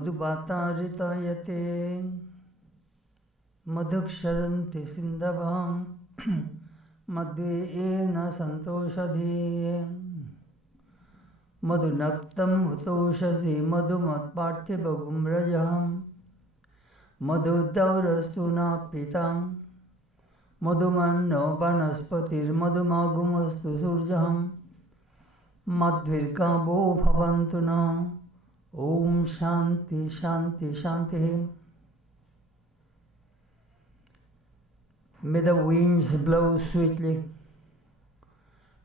मधुबातारितायते मधुक्षरन्ति सिन्धवां मद्वेएन सन्तोषधीये मधुनक्तं हुतोषसि मधुमत्पार्थिवगुम्रजं मधुदौरस्तु न पितां मधुमन्नो वनस्पतिर्मधुमागुमस्तु सूर्यं मद्भिर्गावो भवन्तु न। ओम शांति शांति शांति। May the winds blow sweetly.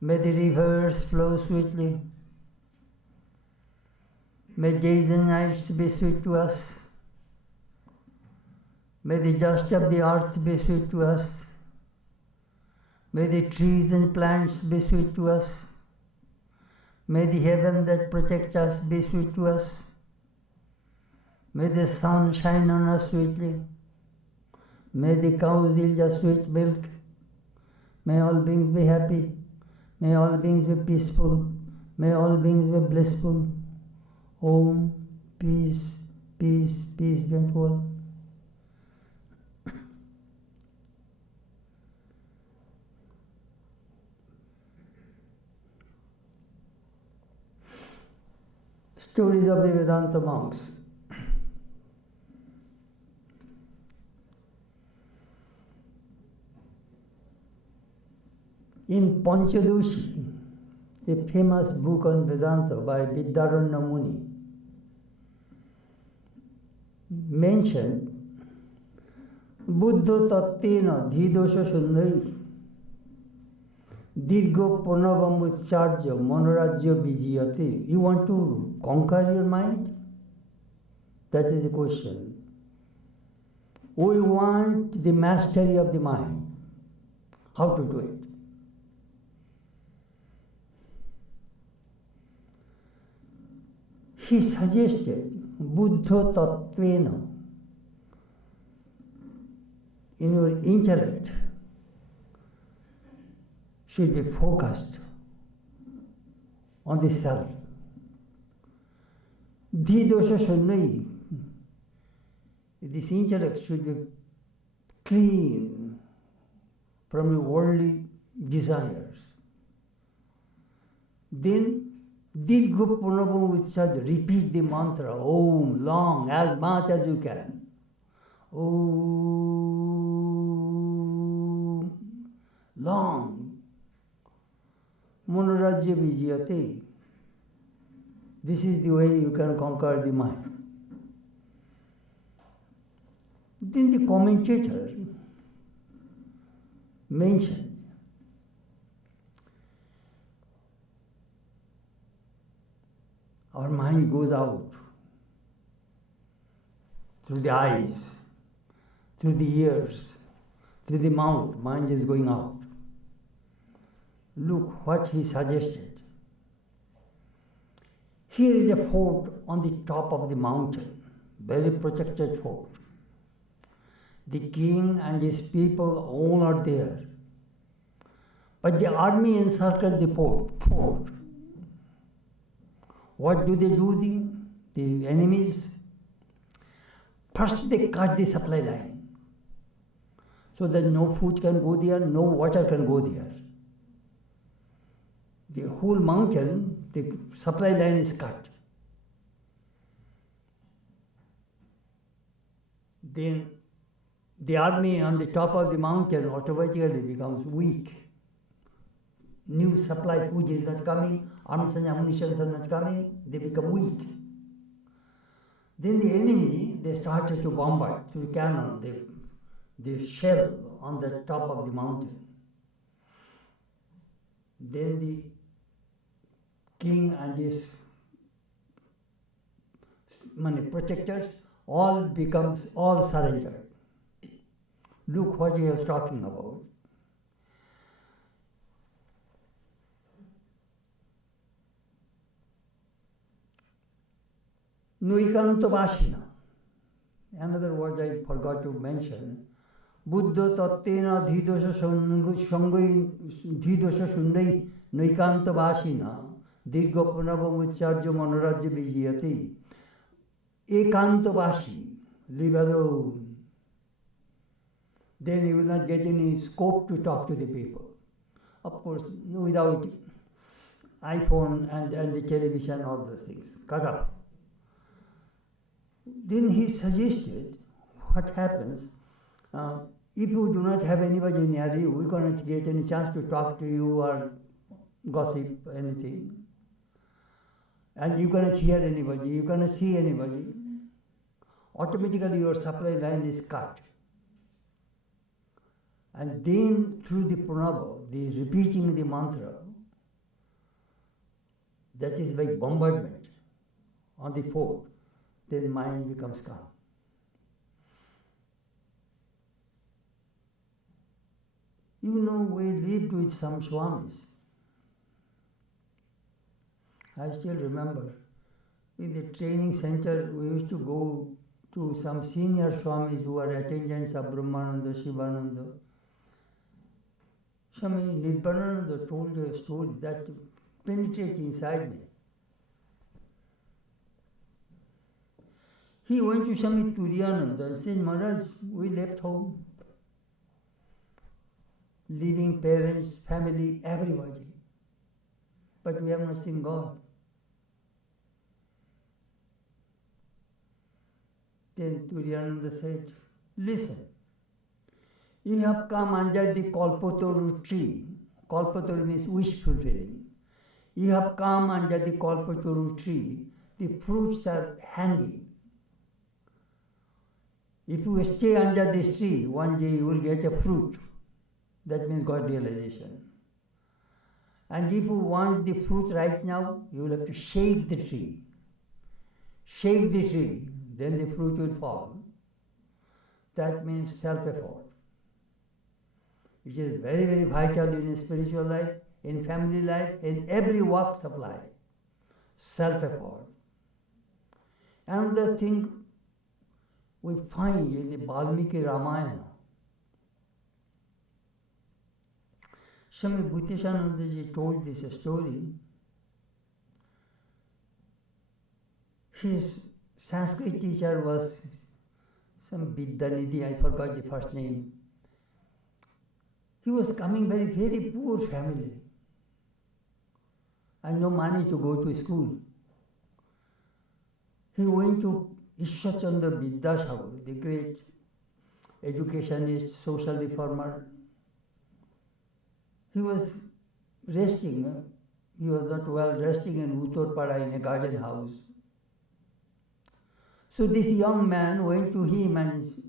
May the rivers flow sweetly. May days and nights be sweet to us. May the dust of the earth be sweet to us. May the trees and plants be sweet to us. May the heaven that protects us be sweet to us. May the sun shine on us sweetly. May the cows yield us sweet milk. May all beings be happy. May all beings be peaceful. May all beings be blissful. Om, peace, peace, peace be unto all. Stories of the Vedanta monks. In Panchadoshi, a famous book on Vedanta by Vidyaranya Muni, mentioned Buddha Tattena Dhidosha Sundai Dirgo Purnavamucharya Monorajya Vijayate. You want to conquer your mind? That is the question. We want the mastery of the mind. How to do it? He suggested Buddha Tattvena. In your intellect should be focused on the self. Dhidosha Shunnai. This intellect should be clean from your worldly desires. Then Dirgha Purnabham Ucharya, repeat the mantra Om long, as much as you can. Om long. Monorajya Vijayate. This is the way you can conquer the mind. Then the commentator mentioned our mind goes out through the eyes, through the ears, through the mouth. Mind is going out. Look what he suggested. Here is a fort on the top of the mountain, very protected fort. The king and his people all are there. But the army encircled the fort. What do? The enemies? First they cut the supply line so that no food can go there, no water can go there. The whole mountain, the supply line is cut. Then the army on the top of the mountain automatically becomes weak. New supply food is not coming, arms and ammunition are not coming, they become weak. Then the enemy, they started to bombard through cannon, the shell on the top of the mountain. Then the king and his protectors all surrendered. Look what he was talking about. Nuikantavashina. Another word I forgot to mention. Buddha Tattena Dhidosha Shundai Nuikantavashina Dirgha Purnabhamucharya Monorajya Vijayati. ekantavasi, live alone. Then you will not get any scope to talk to the people. Of course, without iPhone and the television, all those things, cut off. Then he suggested, what happens, if you do not have anybody near you, we cannot get any chance to talk to you or gossip, anything. And you cannot hear anybody, you cannot see anybody. Automatically your supply line is cut. And then through the pranava, the repeating the mantra, that is like bombardment on the fort, then mind becomes calm. You know, we lived with some Swamis. I still remember, in the training center, we used to go to some senior Swamis who were attendants of Brahmananda, Shivananda. Swami Nirbanananda told a story that penetrates inside me. He went to Swami Turiyananda and said, Maharaj, we left home, leaving parents, family, everybody. But we have not seen God. Then Turiyananda said, listen, you have come under the Kalpataru tree. Kalpataru means wish fulfilling. You have come under the Kalpataru tree. The fruits are hanging. If you stay under this tree, one day you will get a fruit. That means God realization. And if you want the fruit right now, you will have to shake the tree. Shake the tree, then the fruit will fall. That means self-effort. Which is very, very vital in spiritual life, in family life, in every walks of life. Self-effort. Another thing we find in the Valmiki Ramayana. Swami Bhuteshanandaji told this story. His Sanskrit teacher was some Vidyanidhi, I forgot the first name. He was coming very, very poor family and no money to go to school. He went to Ishwachandra Vidyasagar, the great educationist, social reformer. He was resting, he was not well, resting in Uttarpada in a garden house. So this young man went to him and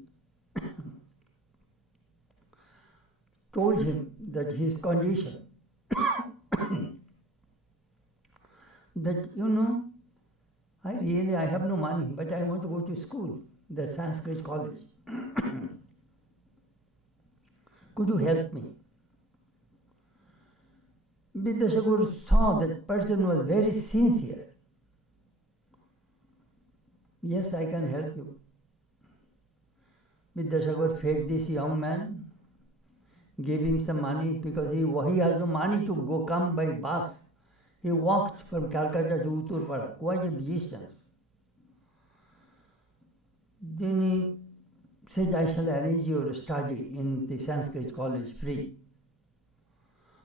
told him that his condition, that, you know, I have no money, but I want to go to school, the Sanskrit college. Could you help me? Vidyasagar saw that person was very sincere. Yes, I can help you. Vidyasagar fed this young man, gave him some money because he has no money to come by bus. He walked from Calcutta to Uttarpada, quite a distance. Then he said, I shall arrange your study in the Sanskrit college free.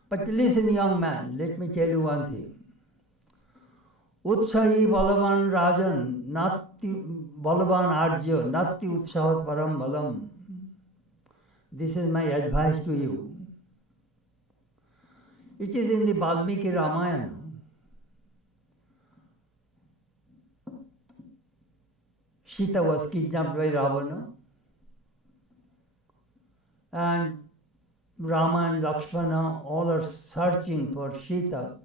But listen, young man, let me tell you one thing. Utsahi balavan rajan, nati balavan arjya, nati utsahat param balam. This is my advice to you. It is in the Valmiki Ramayana. Sita was kidnapped by Ravana, and Rama and Lakshmana all are searching for Sita.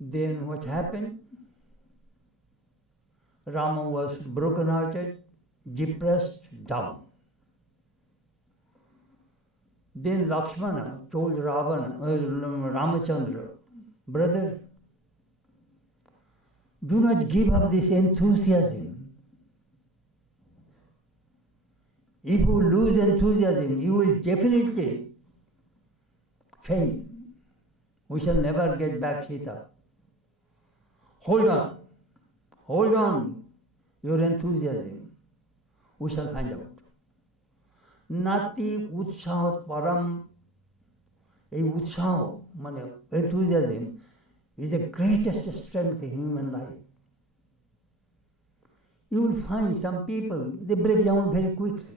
Then what happened? Rama was broken-hearted, depressed, down. Then Lakshmana told Ramachandra, brother, do not give up this enthusiasm. If you lose enthusiasm, you will definitely fail. We shall never get back Sita. Hold on. Hold on your enthusiasm. We shall find out. Nati utsahat param. A utsaha, enthusiasm, is the greatest strength in human life. You will find some people, they break down very quickly.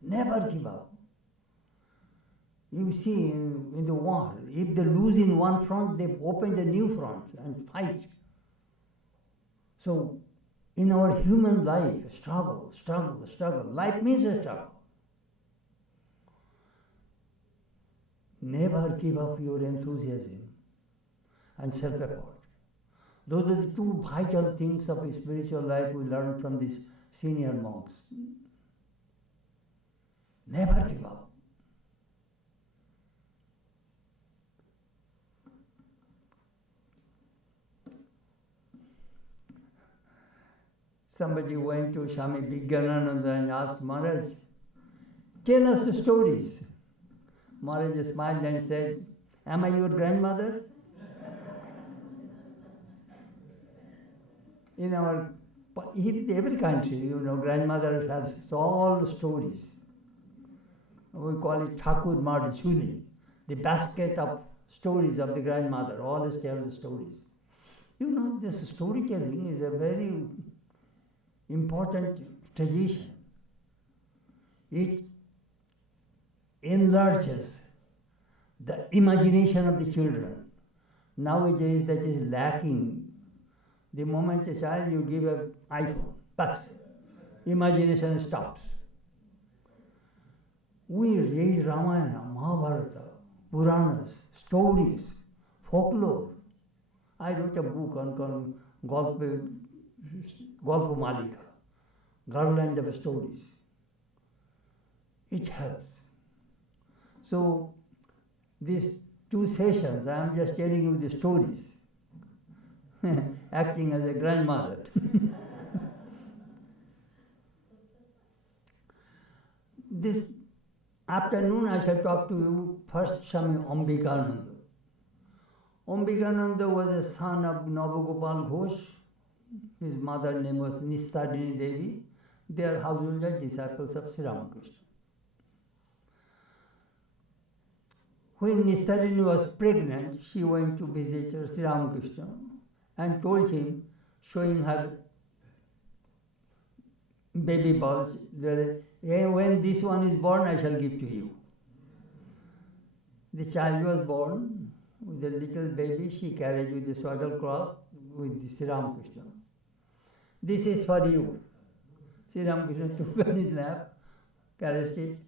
Never give up. You see in the war, if they lose in one front, they open the new front and fight. So, in our human life, struggle. Life means a struggle. Never give up your enthusiasm and self-effort. Those are the two vital things of spiritual life we learn from these senior monks. Never give up. Somebody went to Swami Chetanananda and asked Maharaj, tell us the stories. Maharaj smiled and said, am I your grandmother? In every country, grandmother has all stories. We call it Thakur Mad Chuli, the basket of stories of the grandmother, always tell the stories. This storytelling is a very important tradition. It enlarges the imagination of the children. Nowadays that is lacking. The moment a child you give an iPhone, but imagination stops. We read Ramayana, Mahabharata, Puranas, stories, folklore. I wrote a book on Golpa Malika, Garland of Stories. It helps. So, these 2 sessions, I am just telling you the stories, acting as a grandmother. This afternoon I shall talk to you first Swami Ambikananda. Ambikananda was a son of Navagopal Ghosh. His mother's name was Nistadini Devi. They are householder disciples of Sri Ramakrishna. When Nistadini was pregnant, she went to visit Sri Ramakrishna and told him, showing her baby balls, when this one is born, I shall give to you. The child was born with a little baby, she carried with the swaddle cloth with Sri Ramakrishna. This is for you. Sri Ramakrishna took on his lap, caressed it.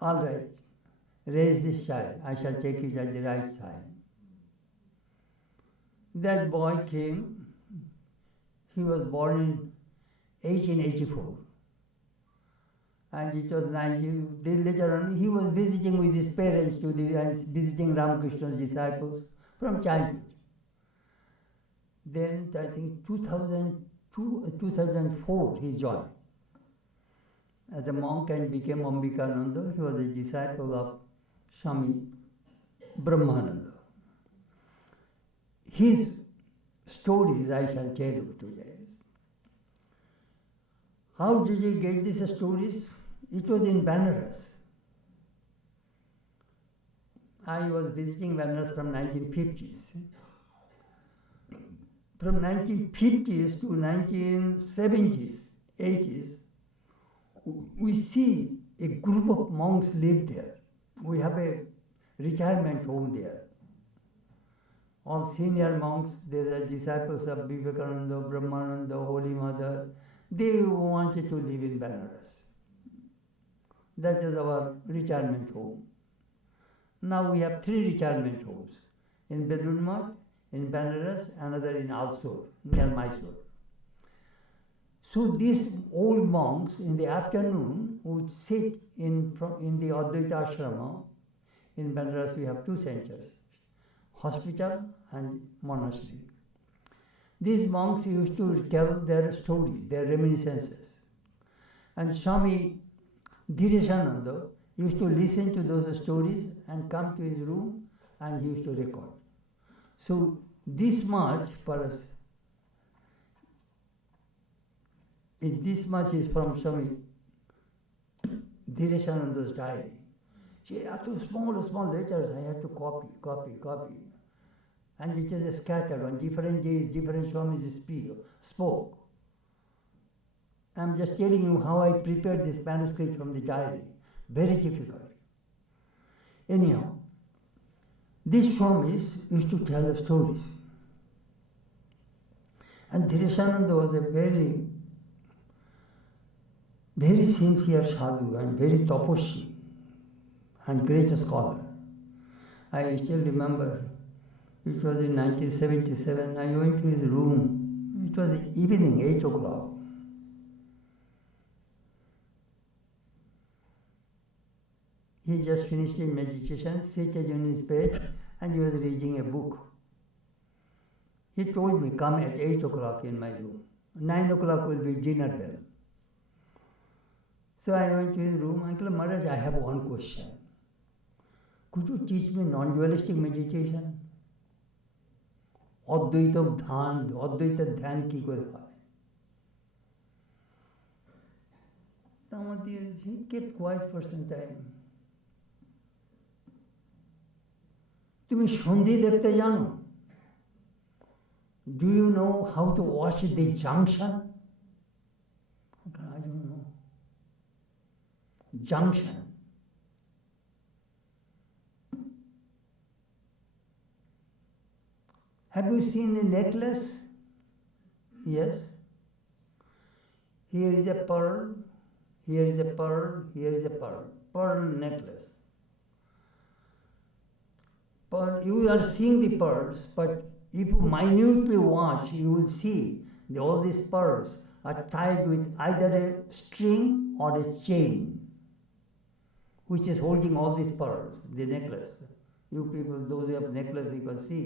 All right, raise this child, I shall take it at the right time. That boy came, he was born in 1884. And it was 90, later on he was visiting with his parents visiting Ramakrishna's disciples from childhood. Then I think 2004 he joined as a monk and became Ambikananda. He was a disciple of Swami Brahmananda. His stories I shall tell you today. How did he get these stories? It was in Banaras. I was visiting Banaras from 1950s. From 1950s to 1970s, 80s, we see a group of monks live there. We have a retirement home there. All senior monks, they are disciples of Vivekananda, Brahmananda, Holy Mother. They wanted to live in Banaras. That is our retirement home. Now we have 3 retirement homes. In Bedunmat, in Banaras, another in Alsur, near Mysore. So these old monks in the afternoon would sit in the Advaita Ashrama. In Banaras we have 2 centers, hospital and monastery. These monks used to tell their stories, their reminiscences. And Swami Dhiresananda used to listen to those stories and come to his room and he used to record. So This much, perhaps, this much is from Swami Chetanananda's diary. See, small letters I had to copy. And it is scattered on different days, different Swamis spoke. I'm just telling you how I prepared this manuscript from the diary. Very difficult. Anyhow, these Swamis used to tell stories. And Chetanananda was a very, very sincere sadhu and very taposhi and great scholar. I still remember, it was in 1977, I went to his room. It was evening, 8 o'clock. He just finished his meditation, seated in his bed, and he was reading a book. He told me, come at 8 o'clock in my room. 9 o'clock will be dinner bell. So I went to his room. Uncle Maharaj, I have one question. Could you teach me non-dualistic meditation? Advaita dhyan ki kore hoy? He kept quiet for some time. তুমি সন্ধি দেখতে জানো? Do you know how to wash the junction? I don't know. Junction. Have you seen a necklace? Yes. Here is a pearl, here is a pearl, here is a pearl. Pearl necklace. You are seeing the pearls, but if you minutely watch, you will see all these pearls are tied with either a string or a chain, which is holding all these pearls, the necklace. You people, those who have necklace, you can see.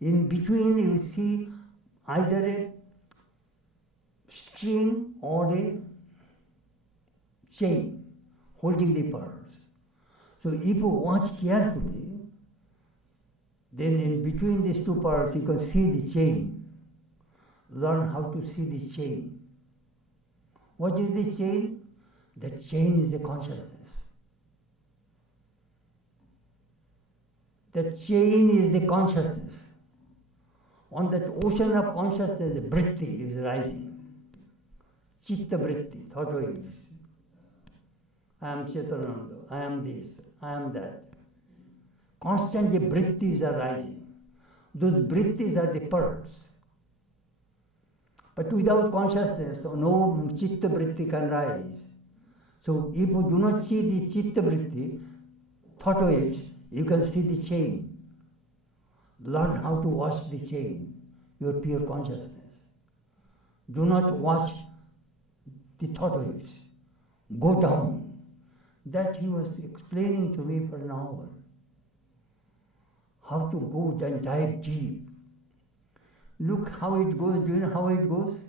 In between, you see either a string or a chain holding the pearls. So if you watch carefully, then in between these two pearls, you can see the chain. Learn how to see the chain. What is the chain? The chain is the consciousness. The chain is the consciousness. On that ocean of consciousness, the vritti is rising. Chitta vritti, thought waves. I am Chetanananda, I am this, I am that. Constantly vrittis are rising. Those vrittis are the pearls. But without consciousness, no chitta vritti can rise. So if you do not see the chitta vritti, thought waves, you can see the chain. Learn how to watch the chain, your pure consciousness. Do not watch the thought waves. Go down. That he was explaining to me for an hour. How to go and dive deep. Look how it goes. Do you know how it goes?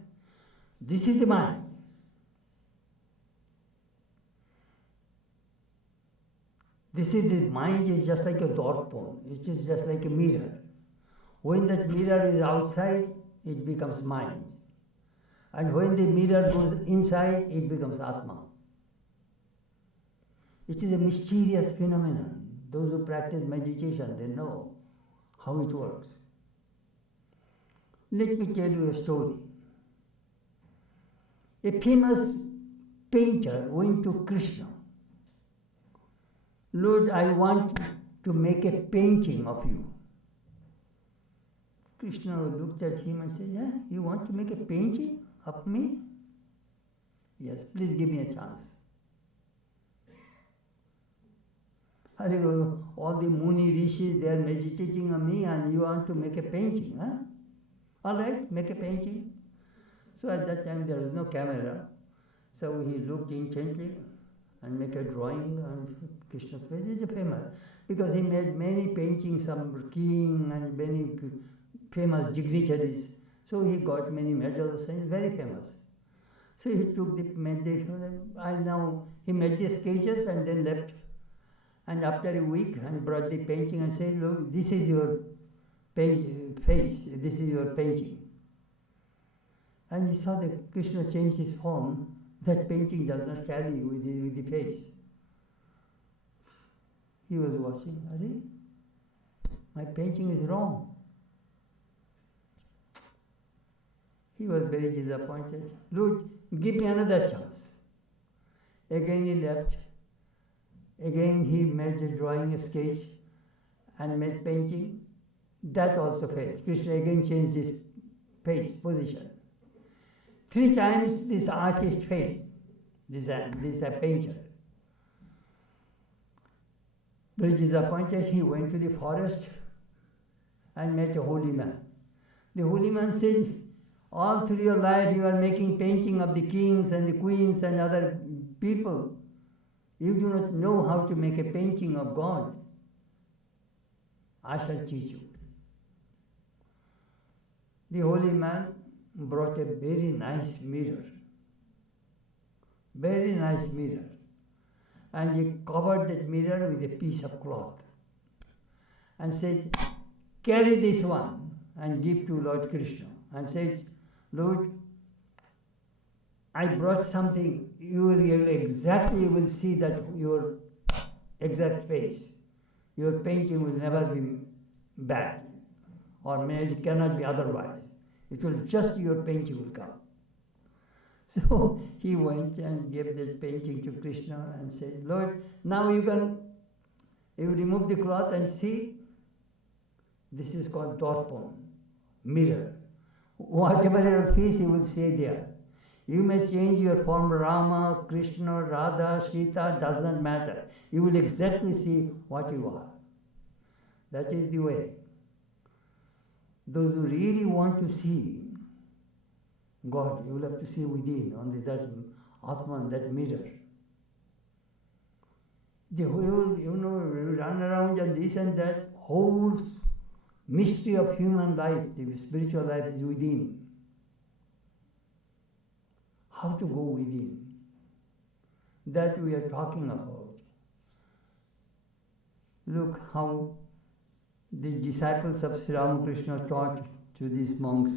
This is the mind. This is the mind is just like a dorpon. It is just like a mirror. When that mirror is outside, it becomes mind. And when the mirror goes inside, it becomes Atma. It is a mysterious phenomenon. Those who practice meditation, they know how it works. Let me tell you a story. A famous painter went to Krishna. Lord, I want to make a painting of you. Krishna looked at him and said, yeah, you want to make a painting of me? Yes, please give me a chance. All the Muni Rishis, they are meditating on me and you want to make a painting, huh? All right, make a painting. So at that time there was no camera. So he looked intently and make a drawing on Krishna's face. It's famous because he made many paintings of king and many famous dignitaries. So he got many medals and he's very famous. So he took the meditation and now he made the sketches and then left. And after a week, and brought the painting and said, look, this is your face, this is your painting. And he saw that Krishna changed his form, that painting does not carry with the face. He was watching, Arey, my painting is wrong. He was very disappointed. Lord, give me another chance. Again he left. Again he made a drawing, a sketch, and made painting. That also failed. Krishna again changed his face, position. 3 times this artist failed, this painter. Very disappointed, he went to the forest and met a holy man. The holy man said, all through your life you are making painting of the kings and the queens and other people. You do not know how to make a painting of God. I shall teach you. The holy man brought a very nice mirror. Very nice mirror. And he covered that mirror with a piece of cloth. And said, carry this one and give to Lord Krishna. And said, Lord, I brought something, you will see that your exact face. Your painting will never be bad, or it cannot be otherwise. It will just, your painting will come. So he went and gave that painting to Krishna and said, Lord, now you remove the cloth and see. This is called Dorpon, mirror. Whatever your face you will see there. You may change your form, Rama, Krishna, Radha, Sita, does not matter. You will exactly see what you are. That is the way. Those who really want to see God, you will have to see within, on that Atman, that mirror. The whole, you run around and this and that, whole mystery of human life, the spiritual life is within. How to go within? That we are talking about. Look how the disciples of Sri Ramakrishna taught to these monks.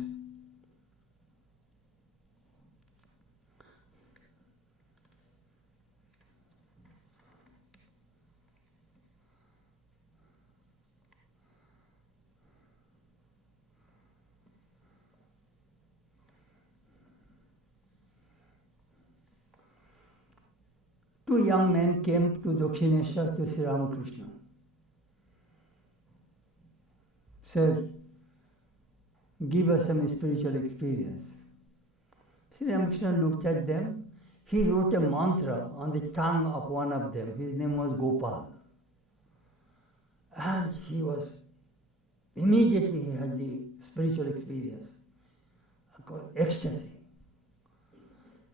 Two young men came to Dakshineshwar to Sri Ramakrishna. Sir, give us some spiritual experience. Sri Ramakrishna looked at them. He wrote a mantra on the tongue of one of them. His name was Gopal. And immediately he had the spiritual experience, called ecstasy.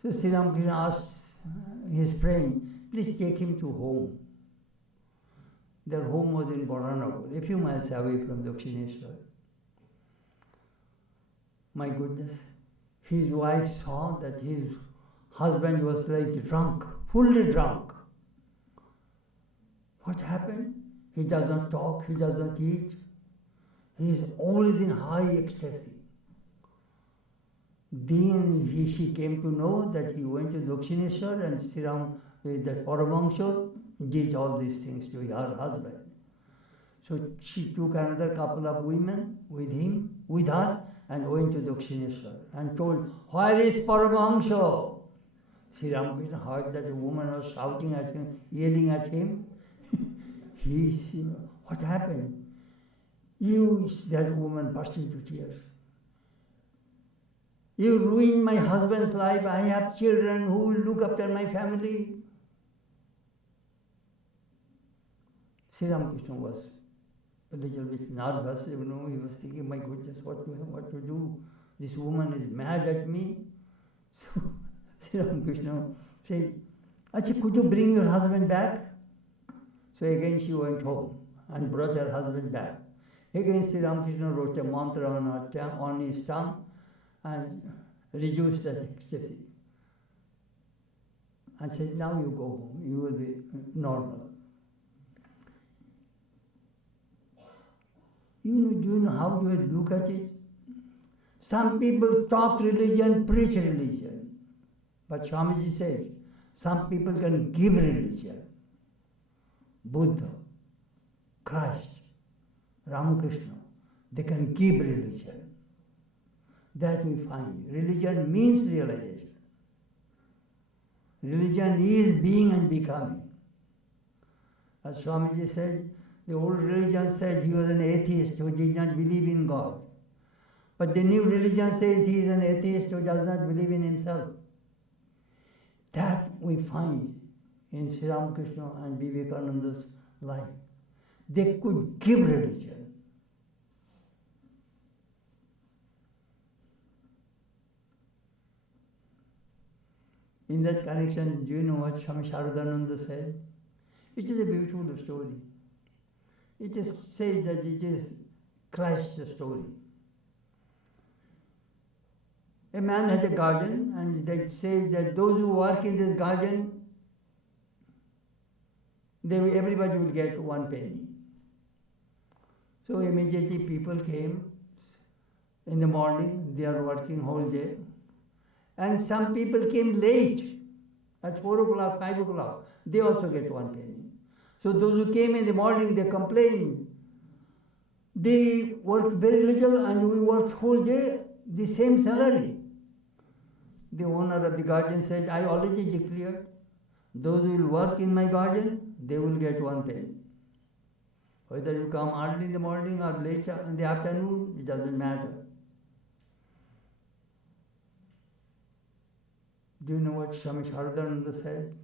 So Sri Ramakrishna asked his friend, please take him to home. Their home was in Boranagar, a few miles away from Dakshineshwar. My goodness, his wife saw that his husband was like drunk, fully drunk. What happened? He does not talk, he does not eat. He is always in high ecstasy. Then she came to know that he went to Dakshineshwar and Sri Ram, that Paramahansa did all these things to her husband. So she took another couple of women with her, and went to Dakshineshwar and told, where is Paramahansa? Sri Ramakrishna heard that the woman was shouting at him, yelling at him. What happened? That woman burst into tears. You ruined my husband's life. I have children who will look after my family. Sri Ramakrishna was a little bit nervous, he was thinking, my goodness, what to do? This woman is mad at me. So Sri Ramakrishna said, Acha, could you bring your husband back? So again she went home and brought her husband back. Again Sri Ramakrishna wrote a mantra on his tongue and reduced that ecstasy. And said, now you go home, you will be normal. Do you know how you look at it? Some people talk religion, preach religion. But Swamiji says, some people can give religion. Buddha, Christ, Ramakrishna, they can give religion. That we find. Religion means realization. Religion is being and becoming. As Swamiji said, the old religion said he was an atheist who did not believe in God. But the new religion says he is an atheist who does not believe in himself. That we find in Sri Ramakrishna and Vivekananda's life. They could give religion. In that connection, do you know what Swami Sharadananda said? It is a beautiful story. It is says that it is Christ's story. A man has a garden, and that says that those who work in this garden, everybody will get 1 penny. So immediately people came in the morning, they are working whole day. And some people came late, at 4 o'clock, 5 o'clock, they also get 1 penny. So those who came in the morning, they complained. They worked very little and we worked whole day, the same salary. The owner of the garden said, I already declared, those who will work in my garden, they will get 1 penny. Whether you come early in the morning or late in the afternoon, it doesn't matter. Do you know what Swami Sharadananda said?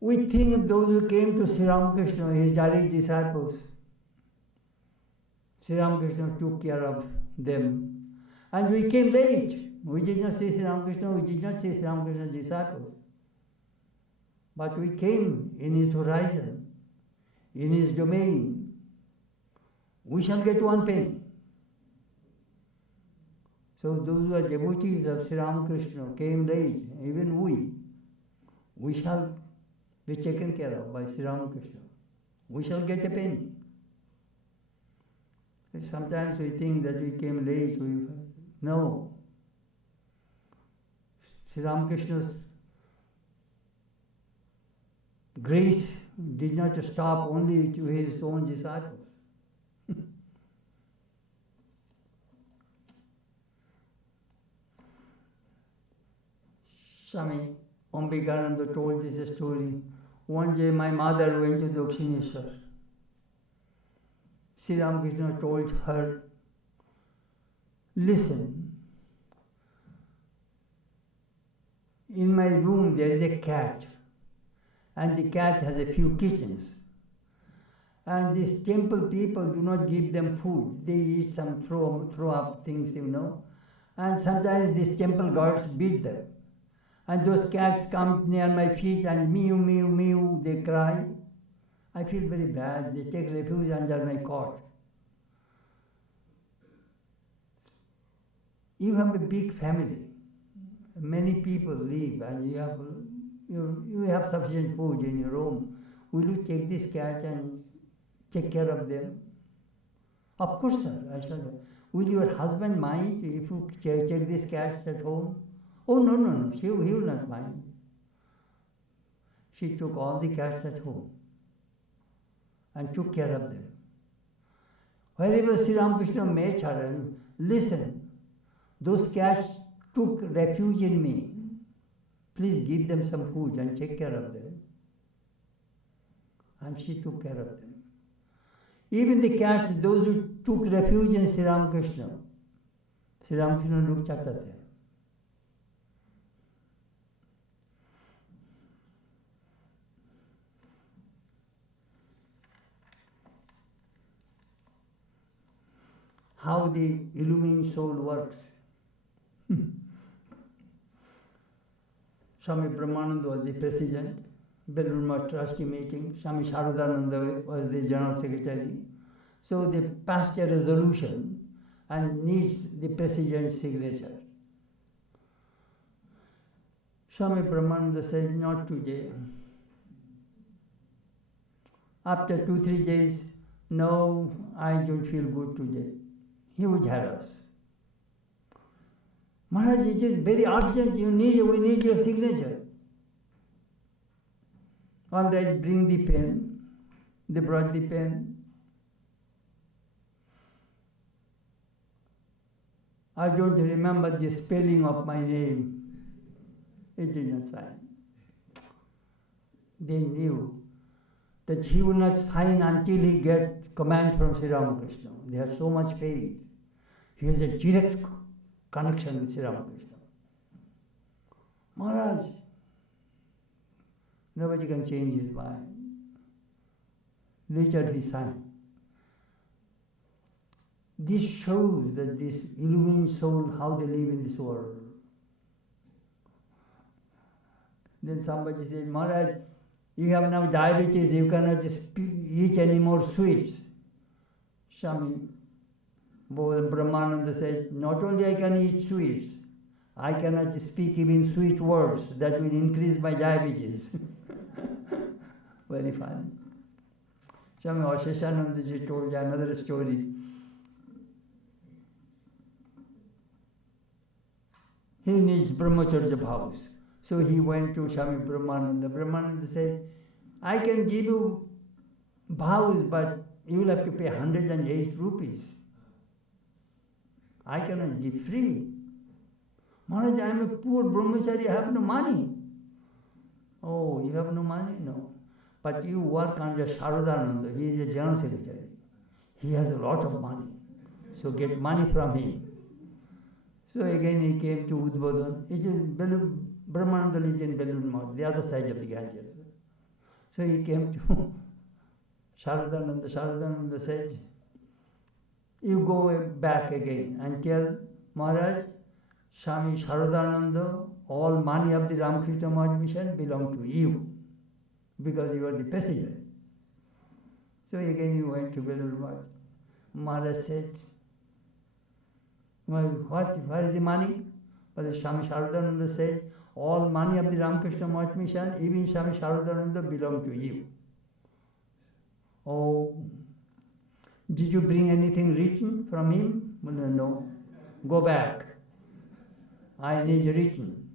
We think those who came to Sri Ramakrishna, his direct disciples, Sri Ramakrishna took care of them. And we came late. We did not see Sri Ramakrishna, we did not see Sri Ramakrishna's disciples. But we came in his horizon, in his domain. We shall get 1 penny. So those who are devotees of Sri Ramakrishna came late, even we shall be taken care of by Sri Ramakrishna. We shall get a penny. Sometimes we think that we came late, no. Sri Ramakrishna's grace did not stop only to his own disciples. Swami Vivekananda told this story. One day my mother went to Dakshineshwar. Sri Ramakrishna told her, listen, in my room there is a cat, and the cat has a few kittens. And these temple people do not give them food. They eat some throw up things, And sometimes these temple gods beat them. And those cats come near my feet and mew, mew, mew, they cry. I feel very bad. They take refuge under my cot. You have a big family. Many people live and you have sufficient food in your home. Will you take this cat and take care of them? Of course, sir, I shall. Will your husband mind if you take these cats at home? Oh, no, he will not mind. She took all the cats at home and took care of them. Wherever Sri Ramakrishna met her, and listen, those cats took refuge in me. Please give them some food and take care of them. And she took care of them. Even the cats, those who took refuge in Sri Ramakrishna looked after them. How the illumined soul works. Swami Brahmananda was the president, Belur trustee meeting, Swami Sharadananda was the general secretary. So they passed a resolution and needs the president's signature. Swami Brahmananda said, not today. After 2-3 days, no, I don't feel good today. He would harass. Maharaj, it is very urgent, we need your signature. All right, bring the pen. They brought the pen. I don't remember the spelling of my name. It did not sign. They knew that he will not sign until he get command from Sri Ramakrishna. They have so much faith. He has a direct connection with Sri Ramakrishna. Maharaj, nobody can change his mind. Later he signed. This shows that this illumined soul, how they live in this world. Then somebody says, Maharaj, you have now diabetes, you cannot just eat any more sweets. Swami Brahmananda said, not only I can eat sweets, I cannot speak even sweet words, that will increase my diabetes. Very funny. Swami Chetanananda told another story. He needs brahmacharya vows. So he went to Swami Brahmananda. Brahmananda said, I can give you vows, but you will have to pay 108 rupees. I cannot give free. Maharaj, I am a poor brahmachari, I have no money. Oh, you have no money? No. But you work under Sharadananda, he is a general secretary. He has a lot of money. So get money from him. So again he came to Udbodhan. It is Brahmananda lived in Belur Math, the other side of the Ganges. So he came to Sharadananda. Sharadananda said, you go back again and tell Maharaj, Swami Sharadananda, all money of the Ramakrishna Math mission belong to you, because you are the passenger. So again he went to Belur Math. Maharaj said, well, where is the money? But Swami Sharadananda said, all money of the Ramakrishna Math mission, even Swami Sharadananda, belong to you. Oh, did you bring anything written from him? Well, no. Go back. I need written.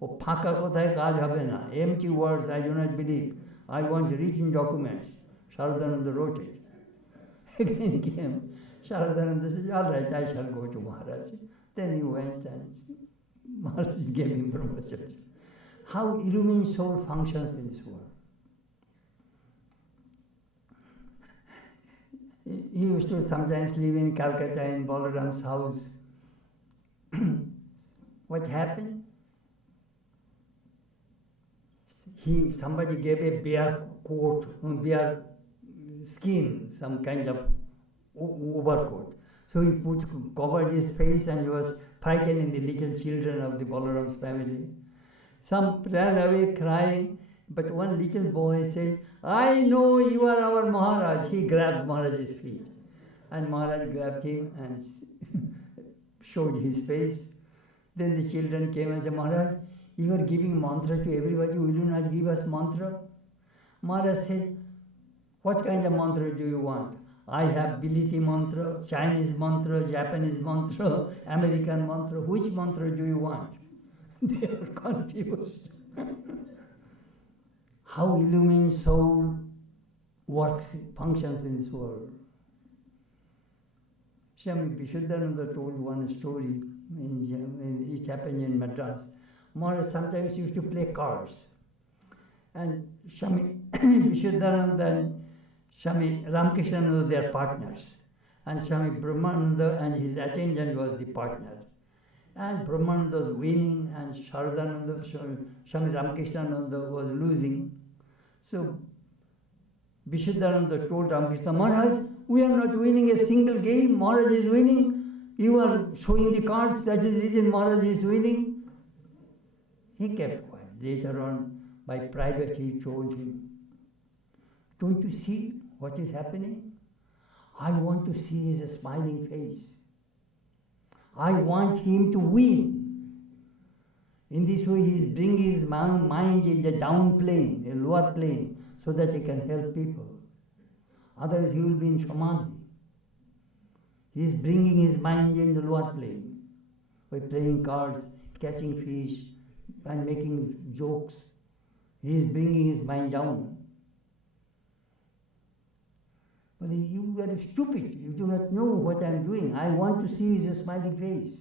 Oh, phaka kothay kaaj hobe na. Empty words I do not believe. I want written documents. Sharadananda wrote it. Again came. Sharadananda said, all right, I shall go to Maharaj. Then he went and Maharaj gave him brahmacharya. How illumined soul functions in this world. He used to sometimes live in Calcutta in Balaram's house. What happened? Somebody gave a bear coat, bear skin, some kind of overcoat. So he covered his face and he was frightening the little children of the Balaram's family. Some ran away crying, but one little boy said, I know you are our Maharaj. He grabbed Maharaj's feet. And Maharaj grabbed him and showed his face. Then the children came and said, Maharaj, you are giving mantra to everybody. Will you not give us mantra? Maharaj said, what kind of mantra do you want? I have Biliti mantra, Chinese mantra, Japanese mantra, American mantra. Which mantra do you want? They are confused. How illumined soul works, functions in this world. Swami Vishuddhananda told one story, it happened in Madras. Maharaj sometimes used to play cards. And Swami Vishuddhananda and Swami Ramakrishnananda, they are partners. And Swami Brahmananda and his attendant was the partner. And Brahmananda was winning and Sharadananda, Swami Ramakrishnananda was losing. So Vishuddhananda told Ramakrishna, Maharaj, we are not winning a single game, Maharaj is winning. You are showing the cards, that is the reason Maharaj is winning. He kept quiet. Later on, by private, he told him, don't you see what is happening? I want to see his smiling face. I want him to win. In this way, he is bringing his mind in the down plane, a lower plane, so that he can help people. Otherwise he will be in samadhi. He is bringing his mind in the lower plane by playing cards, catching fish, and making jokes. He is bringing his mind down. But you are stupid. You do not know what I am doing. I want to see his smiling face.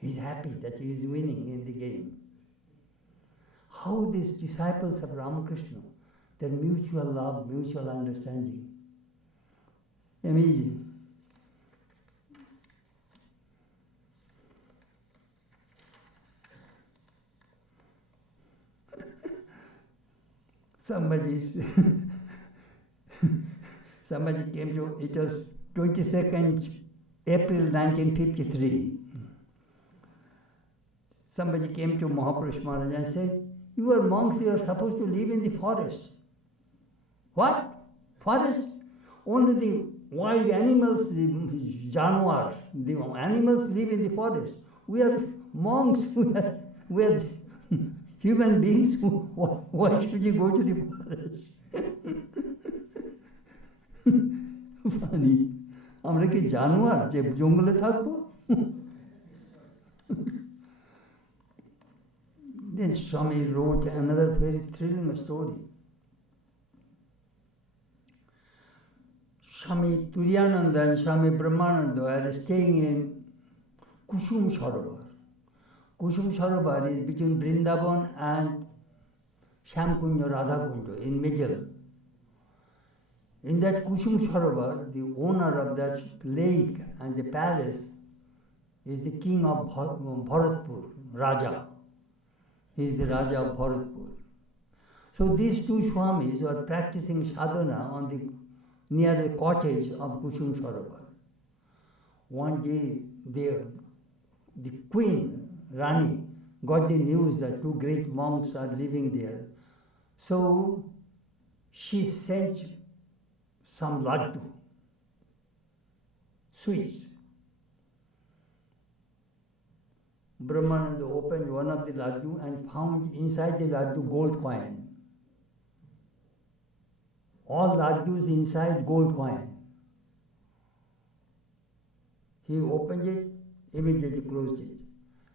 He is happy that he is winning in the game. How these disciples of Ramakrishna, their mutual love, mutual understanding. Amazing. Somebody came to, it was 22nd April 1953. Somebody came to Mahapurush Maharaj and said, you are monks, you are supposed to live in the forest. What? Forest? Only the wild animals, the januars, the animals live in the forest. We are monks, we are human beings. Why should you go to the forest? Funny. আমরা কি জানোয়ার যে জঙ্গলে থাকবো? Then Swami wrote another very thrilling story. Swami Turiyananda and Swami Brahmananda are staying in Kusum Sarovar. Kusum Sarovar is between Vrindavan and Shamkunja Radhakunja in middle. In that Kusum Sarovar, the owner of that lake and the palace is the king of Bharatpur, Raja. He is the Raja of Bharatpur. So these two Swamis are practicing sadhana on the near the cottage of Kusum Sarovar. One day, the queen, Rani, got the news that two great monks are living there. So she sent some laddu, sweets. Brahmananda opened one of the laddu and found inside the laddu gold coin. All laddus inside gold coin. He opened it, immediately closed it.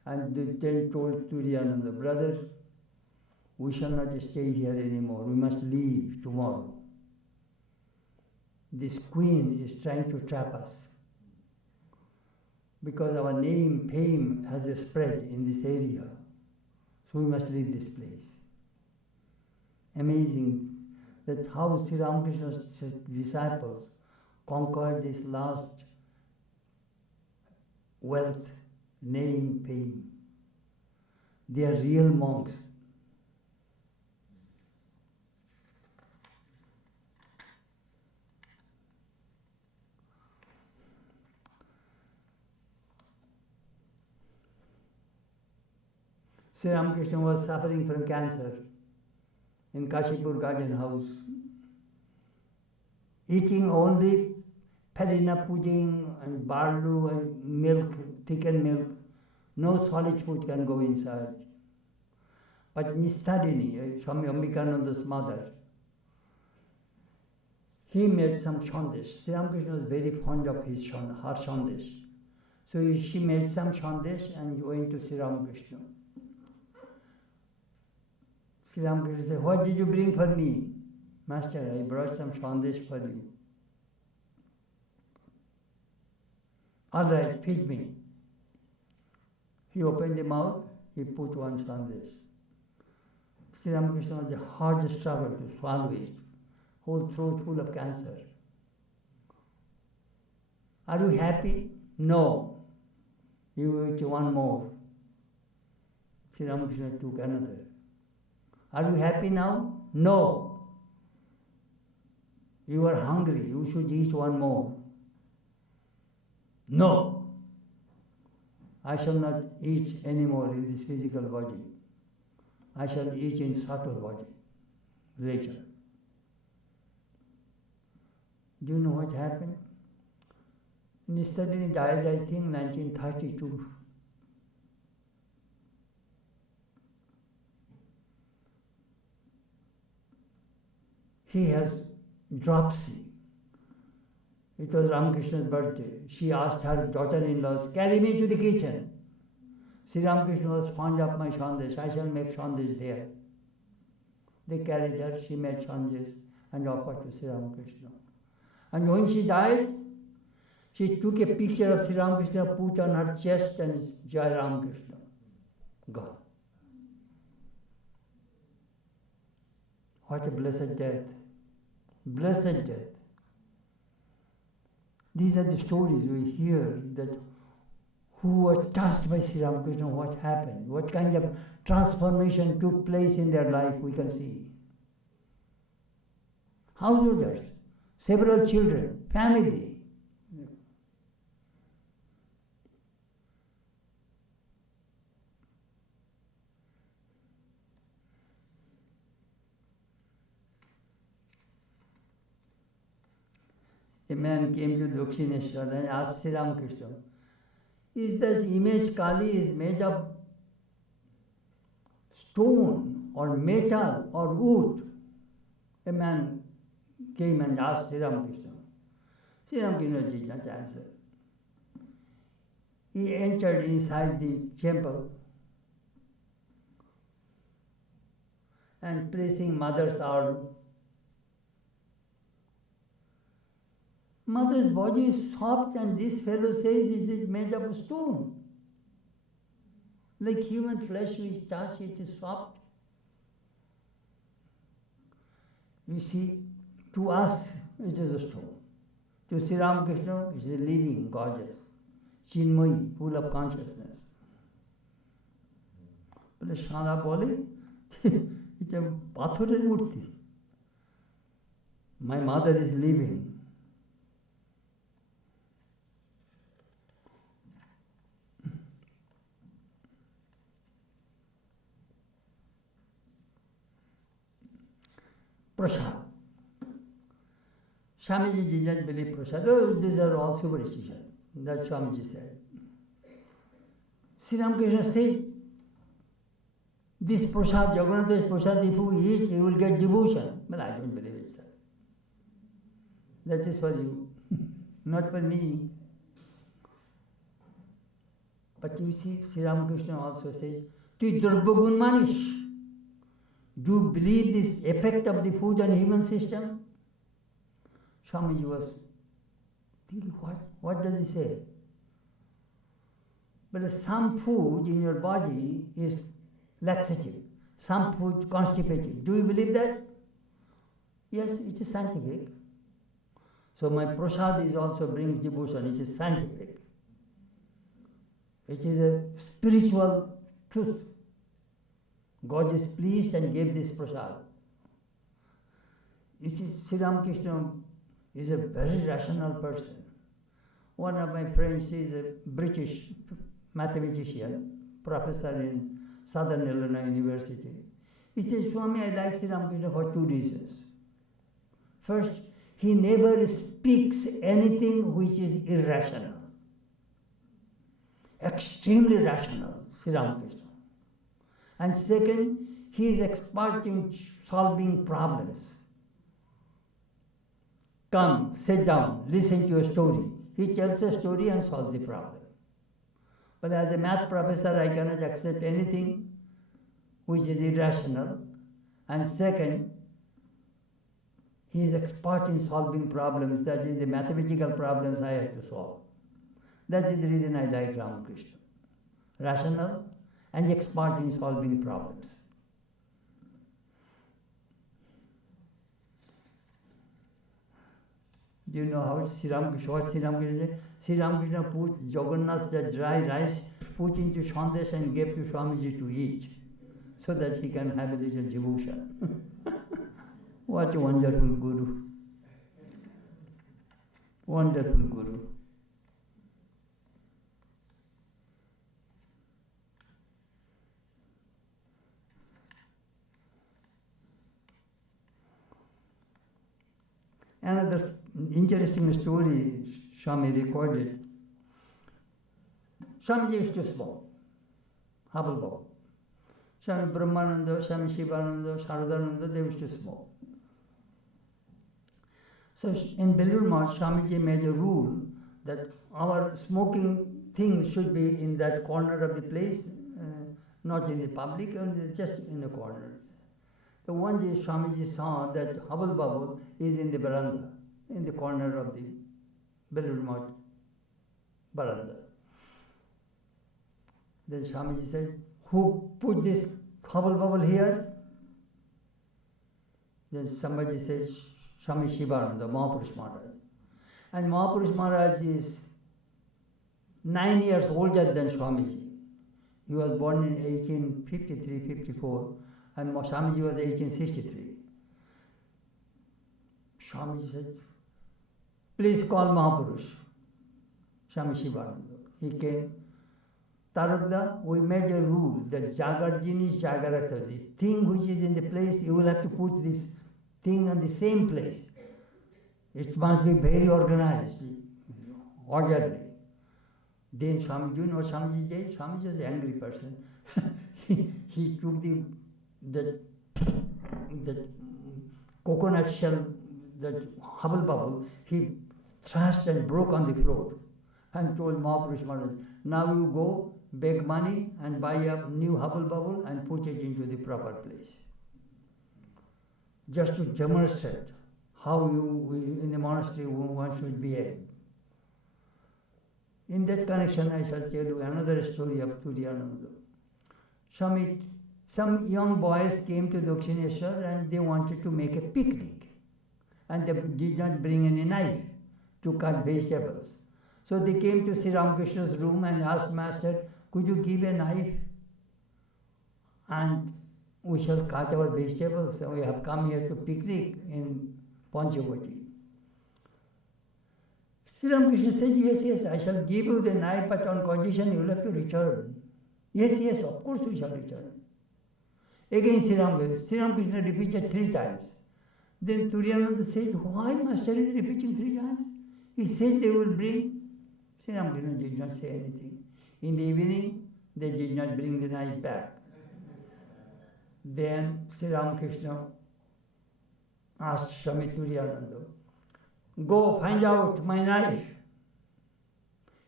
And then told Turiyananda, brother, we shall not stay here anymore. We must leave tomorrow. This queen is trying to trap us. Because our name, fame has spread in this area. So we must leave this place. Amazing that how Sri Ramakrishna's disciples conquered this last wealth, name, fame. They are real monks. Sri Ramakrishna was suffering from cancer in Kashipur Garden House, eating only farina pudding and barloo and milk, thickened milk. No solid food can go inside. But Nistadini, Swami Ambikananda's mother, he made some shandesh. Sri Ramakrishna was very fond of her shandesh. So she made some shandesh and went to Sri Ramakrishna. Sri Ramakrishna said, what did you bring for me? Master, I brought some shandesh for you. All right, feed me. He opened the mouth, he put one shandesh. Sri Ramakrishna was a hard struggle to swallow it. Whole throat full of cancer. Are you happy? No. You eat one more. Sri Ramakrishna took another. Are you happy now? No. You are hungry. You should eat one more. No. I shall not eat anymore in this physical body. I shall eat in subtle body later. Do you know what happened? Nistadini died, I think, 1932. He has dropsy. It was Ramakrishna's birthday. She asked her daughter-in-laws, carry me to the kitchen. Sri Ramakrishna was fond of my sandesh. I shall make sandesh there. They carried her, she made sandesh and offered to Sri Ramakrishna. And when she died, she took a picture of Sri Ramakrishna, put on her chest, and Jai Ramakrishna. Gone. What a blessed death. Blessed death. These are the stories we hear, that who were touched by Sri Ramakrishna, what happened, what kind of transformation took place in their life, we can see. Householders, several children, family. A man came to Dakshineshwar and asked Sri Ramakrishna, is this image Kali is made of stone or metal or wood? A man came and asked Sri Ramakrishna. Sri Ramakrishna did not answer. He entered inside the temple and pressing mother's arm. Mother's body is soft and this fellow says it is made of stone. Like human flesh we touch, it is soft. You see, to us it is a stone. To Sri Ramakrishna it is a living, gorgeous, chinmayi, full of consciousness. Bole Shala bole, it's a pathorer murti. My mother is living. Prasad. Swamiji did not believe prasad. Oh, these are all superstition. That's Swamiji said. Sri Ramakrishna said, this prasad, Jagannath's prasad, if you eat, you will get devotion. But I don't believe it, sir. That is for you, not for me. But you see, Sri Ramakrishna also says, Tu durbagun manish. Do you believe this effect of the food on human system? Swamiji was thinking, what does he say? But some food in your body is laxative, some food constipative. Do you believe that? Yes, it is scientific. So my prasad is also brings devotion, it is scientific. It is a spiritual truth. God is pleased and gave this prasad. You see, Sri Ramakrishna is a very rational person. One of my friends is a British mathematician, professor in Southern Illinois University. He says, Swami, I like Sri Ramakrishna for two reasons. First, he never speaks anything which is irrational. Extremely rational, Sri Ramakrishna. And second, he is expert in solving problems. Come, sit down, listen to a story. He tells a story and solves the problem. But as a math professor, I cannot accept anything which is irrational. And second, he is expert in solving problems, that is the mathematical problems I have to solve. That is the reason I like Ramakrishna. Rational and expert in solving problems. Do you know how Sri Ramakrishna said? Sri Ramakrishna put Jagannath, the dry rice, put into sandesh and gave to Swamiji to eat, so that he can have a little devotion. What a wonderful Guru. Wonderful Guru. Another interesting story Swami recorded. Swamiji used to smoke, Habal Baba. Swami Brahmananda, Swami Shivananda, Sharadananda, they used to smoke. So in Belur Math, Swamiji made a rule that our smoking thing should be in that corner of the place, not in the public, and just in the corner. So one day Swamiji saw that hubble bubble is in the veranda, in the corner of the Belur Math veranda. Then Swamiji said, "Who put this hubble bubble here?" Then somebody says, Swami Shivananda, Mahapurush Maharaj. And Mahapurush Maharaj is 9 years older than Swamiji. He was born in 1853-54 and Swamiji was 1863. Swamiji said, "Please call Mahapurush." Swami Shivananda. He came. Tarabda, we made a rule that Jagar jinis Jagaratha. The thing which is in the place, you will have to put this thing on the same place. It must be very organized, orderly. Then Swamiji, you know what Swamiji did? Swamiji was an angry person. he took the coconut shell, that hubble bubble, he thrust and broke on the floor and told Mahapurush Maharaj, "Now you go, beg money and buy a new hubble bubble and put it into the proper place." Just to demonstrate how in the monastery one should behave. In that connection, I shall tell you another story of Chetanananda. Some young boys came to Dakshineshwar and they wanted to make a picnic. And they did not bring any knife to cut vegetables. So they came to Sri Ramakrishna's room and asked Master, "Could you give a knife? And we shall cut our vegetables. So we have come here to picnic in Panchavati." Sri Ramakrishna said, yes, I shall give you the knife, but on condition you will have to return." Yes, of course we shall return. Again Sri Ramakrishna repeated 3 times. Then Chetanananda said, "Why Master is repeating 3 times? He said they will bring." Sri Ramakrishna did not say anything. In the evening, they did not bring the knife back. Then Sri Ramakrishna asked Swami Chetanananda, "Go find out my knife."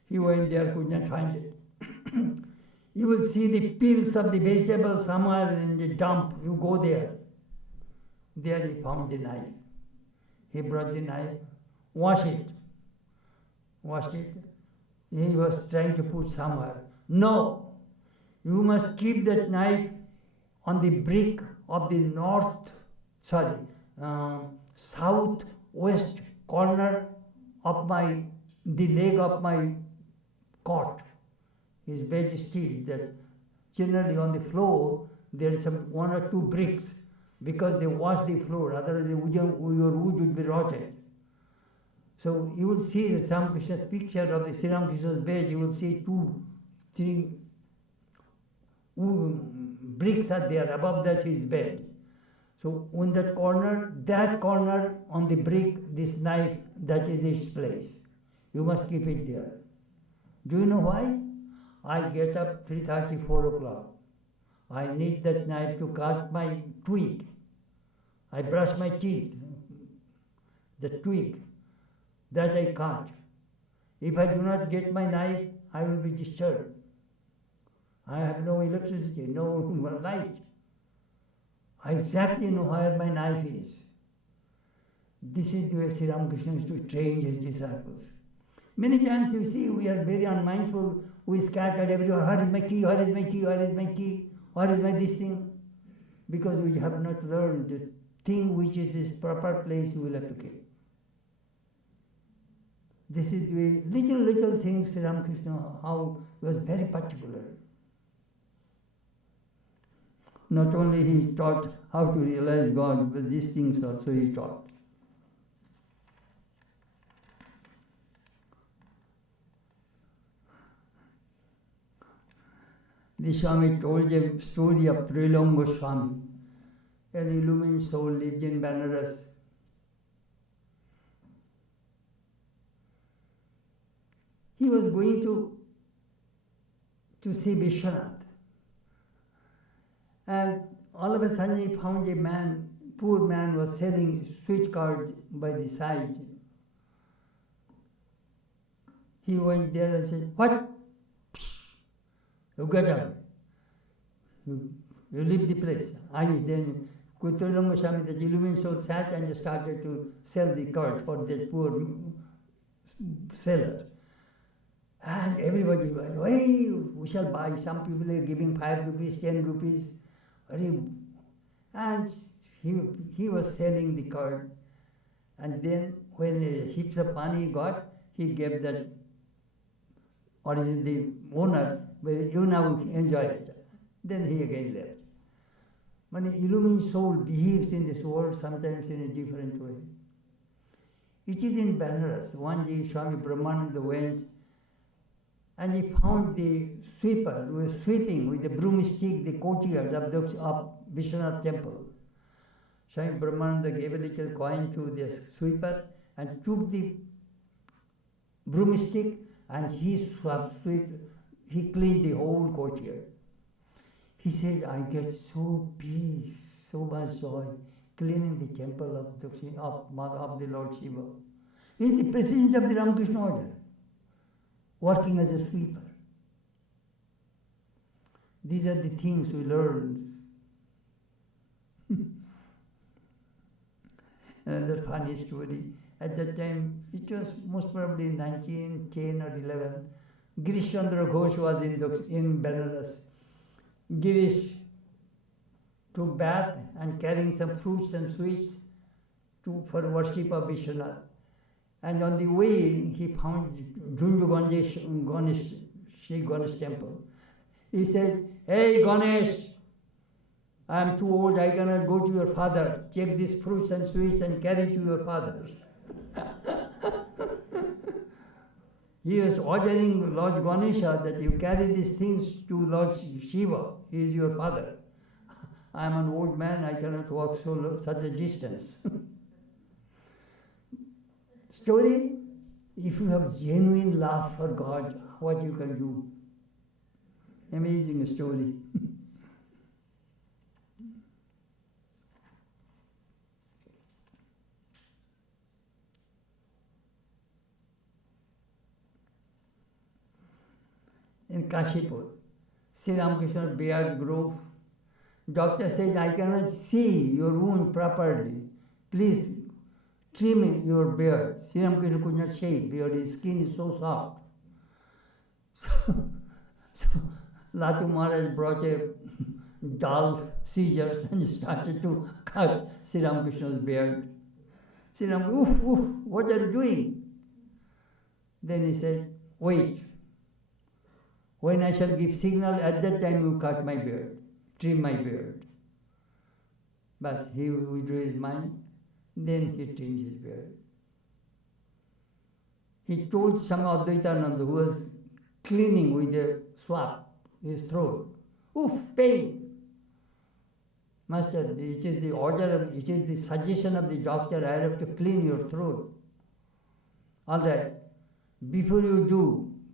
He went there, could not find it. "You will see the peels of the vegetable somewhere in the dump. You go there." There he found the knife. He brought the knife, washed it. He was trying to put somewhere. "No, you must keep that knife on the brick of the southwest corner of the leg of my cot." His bed is still that generally on the floor there is 1 or 2 bricks because they wash the floor, otherwise your wood would be rotted. So you will see the Sri Ramakrishna's picture of the Sri Ramakrishna's bed, you will see 2, 3 bricks are there, above that his bed. So on that corner on the brick, this knife, that is its place. You must keep it there. Do you know why? I get up 3:30, 4 o'clock. I need that knife to cut my twig. I brush my teeth. The twig, that I cut. If I do not get my knife, I will be disturbed. I have no electricity, no light. I exactly know where my knife is. This is the way Sri Ramakrishna used to train his disciples. Many times you see we are very unmindful, we scattered everywhere. Where is my key? Where is my key? Where is my key? Where is my this thing? Because we have not learned the thing which is its proper place you will have to keep. This is the way, little things Sri Ramakrishna, how he was very particular. Not only he taught how to realize God, but these things also he taught. The Swami told a story of Trilom Goswami, an illumined soul lived in Banaras. He was going to see Vishwanath. And all of a sudden he found a man poor man was selling switch cards by the side. He went there and said, "What? You get out. You leave the place." Then Kutulunga Swami, the illumined soul, sat and started to sell the cards for that poor seller. And everybody was, "Hey, we shall buy." Some people are giving 5 rupees, 10 rupees. And he was selling the card. And then when heaps of money he got, he gave that, or is the owner, "Well, you now enjoy it." Then he again left. When the illumined soul behaves in this world sometimes in a different way. It is in Benares. One day Swami Brahmananda went and he found the sweeper who was sweeping with a broomstick the courtyard of Vishwanath temple. Swami Brahmananda gave a little coin to the sweeper and took the broomstick and he cleaned the whole courtyard. He said, "I get so peace, so much joy, cleaning the temple of the Lord Shiva." He is the president of the Ramakrishna order, working as a sweeper. These are the things we learned. Another funny story. At that time, it was most probably 1910 or 11. Girish Chandra Ghosh was in Benares. Girish took bath and carrying some fruits and sweets for worship of Vishwanath. And on the way, he found Junju Shri Ganesh temple. He said, "Hey Ganesh, I am too old, I cannot go to your father. Take these fruits and sweets and carry to your father." He was ordering Lord Ganesha that you carry these things to Lord Shiva. He is your father. I am an old man, I cannot walk such a distance. Story, if you have genuine love for God, what you can do. Amazing story. In Kashipur, Sri Ramakrishna beard grove. Doctor says, "I cannot see your wound properly. Please trim your beard." Sri Ramakrishna could not shave beard, his skin is so soft. So Latu Maharaj brought a dull scissors and started to cut Sri Ramakrishna's beard. Sri Ramakrishna, "Oof, oof, what are you doing?" Then he said, "Wait. When I shall give signal, at that time you cut my beard, trim my beard." But he withdrew his mind, then he trimmed his beard. He told some Advaitananda who was cleaning with a swab his throat, "Oof, pain." "Master, it is the order, it is the suggestion of the doctor, I have to clean your throat." "All right, before you do,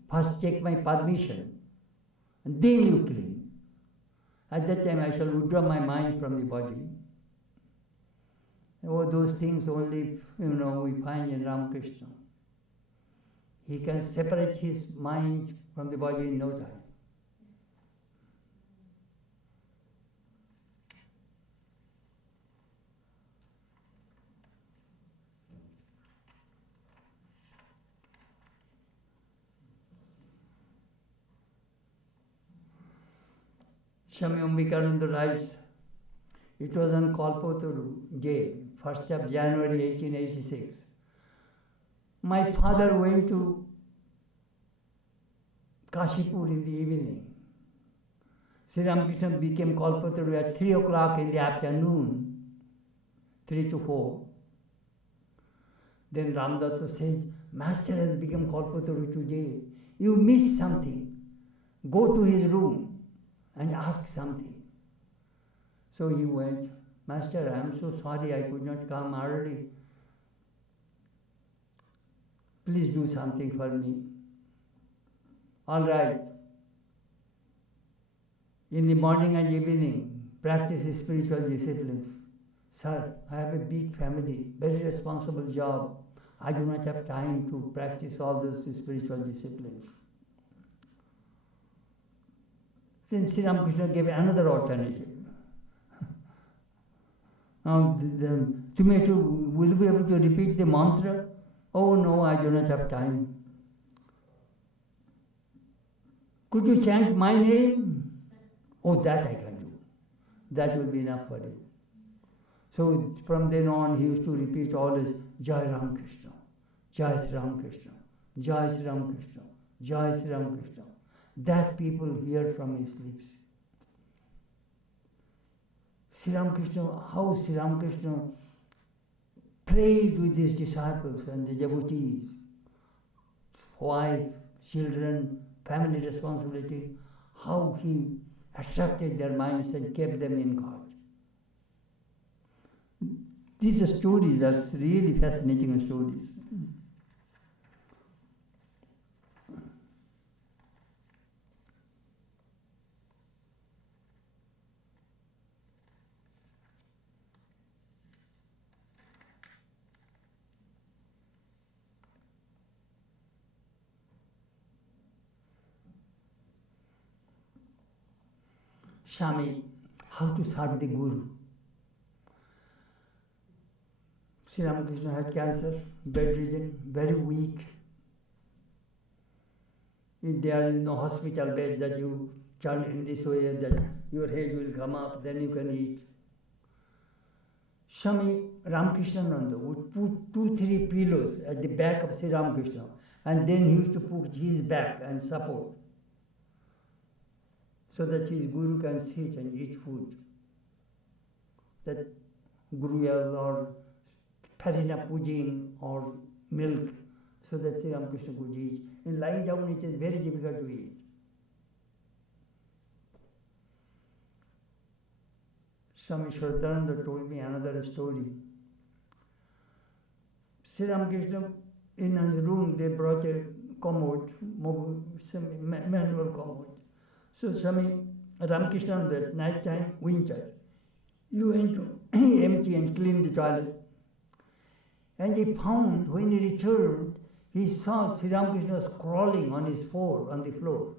first take my permission. And then you clean. At that time I shall withdraw my mind from the body." Oh, those things only we find in Ramakrishna. He can separate his mind from the body in no time. Swami Vivekananda writes, it was on Kalpataru day, 1st of January 1886. My father went to Kashipur in the evening. Sri Ramakrishna became Kalpataru at 3 o'clock in the afternoon, 3 to 4. Then Ramdatta said, "Master has become Kalpataru today. You missed something. Go to his room and ask something." So he went, "Master, I am so sorry I could not come early. Please do something for me." "All right. In the morning and evening, practice spiritual disciplines. Sir, I have a big family, very responsible job. I do not have time to practice all those spiritual disciplines. Since Sri Ramakrishna gave another alternative. Now, will you be able to repeat the mantra? Oh no, I do not have time. Could you chant my name? Oh, that I can do. That will be enough for him. So from then on, he used to repeat always Jai Ram Krishna, Jai Sri Ram Krishna, Jai Sri Ram Krishna, Jai Sri Ram Krishna. That people hear from his lips. Sri Ramakrishna, how Sri Ramakrishna prayed with his disciples and the devotees, wife, children, family responsibility, how he attracted their minds and kept them in God. These stories are really fascinating stories. Swami, how to serve the Guru. Sri Ramakrishna had cancer, bedridden, very weak. If there is no hospital bed that you turn in this way, that your head will come up, then you can eat. Swami Ramakrishna would put 2-3 pillows at the back of Sri Ramakrishna, and then he used to put his back and support, so that his Guru can sit and eat food. That Guruyal or Farina pudding or milk, so that Sri Ramakrishna could eat. In lying down, it is very difficult to eat. Swami Chetanananda told me another story. Sri Ramakrishna, in his room, they brought a commode, manual commode. So Swami Ramakrishna, at night time, winter, he went to empty and clean the toilet. And he found, when he returned, he saw Sri Ramakrishna was crawling on his on the floor.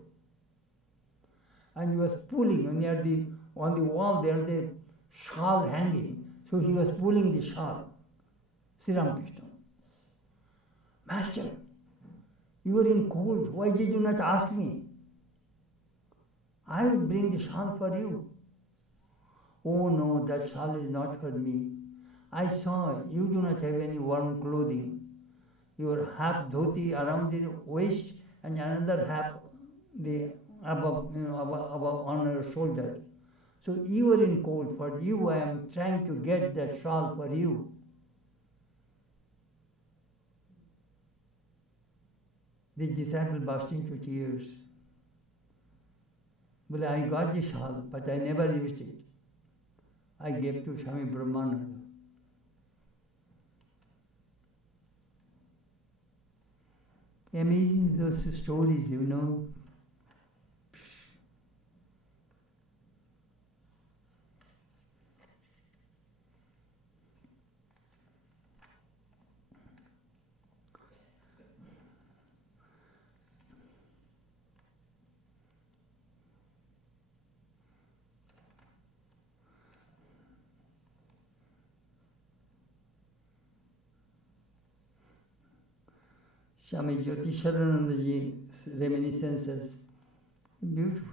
And he was pulling, on the wall there, the shawl hanging. So he was pulling the shawl, Sri Ramakrishna. Master, you were in cold. Why did you not ask me? I will bring the shawl for you. Oh no, that shawl is not for me. I saw you do not have any warm clothing. Your half dhoti around the waist and another half above on your shoulder. So you are in cold. For you, I am trying to get that shawl for you. The disciple burst into tears. Well, I got the shawl, but I never used it. I gave to Swami Brahmananda. Amazing those stories, you know. Swami Chetananda's reminiscences, beautiful.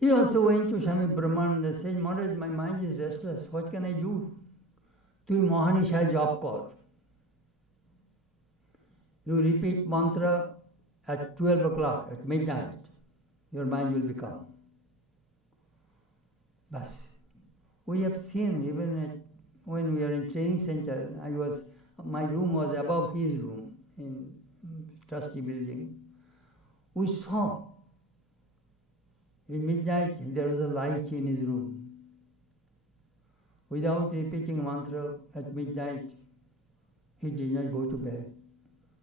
He also went to Swami Brahmananda and said, Maharaj, my mind is restless, what can I do? Tu Mahanisha job call. You repeat mantra at 12 o'clock, at midnight, your mind will be calm. Bas. We have seen, even when we are in training center, my room was above his room in trustee building. We saw in midnight there was a light in his room. Without repeating mantra at midnight, he did not go to bed.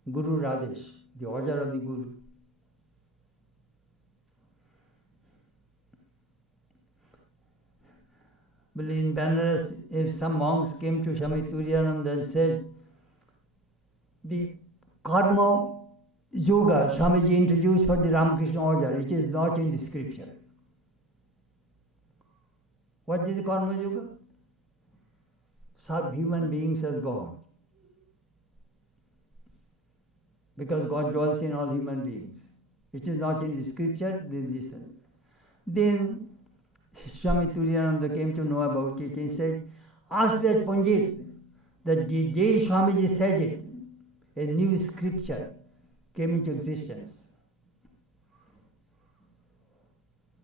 Guru Radesh, the order of the Guru. But in Benares, if some monks came to Swami Turiyananda and said, the karma yoga Swamiji introduced for the Ramakrishna order, it is not in the scripture. What is the karma yoga? Serve human beings as God. Because God dwells in all human beings. It is not in the scripture, then Swami Turiyananda came to know about it. He said, ask that Pandit, that the day Swamiji said it, a new scripture came into existence.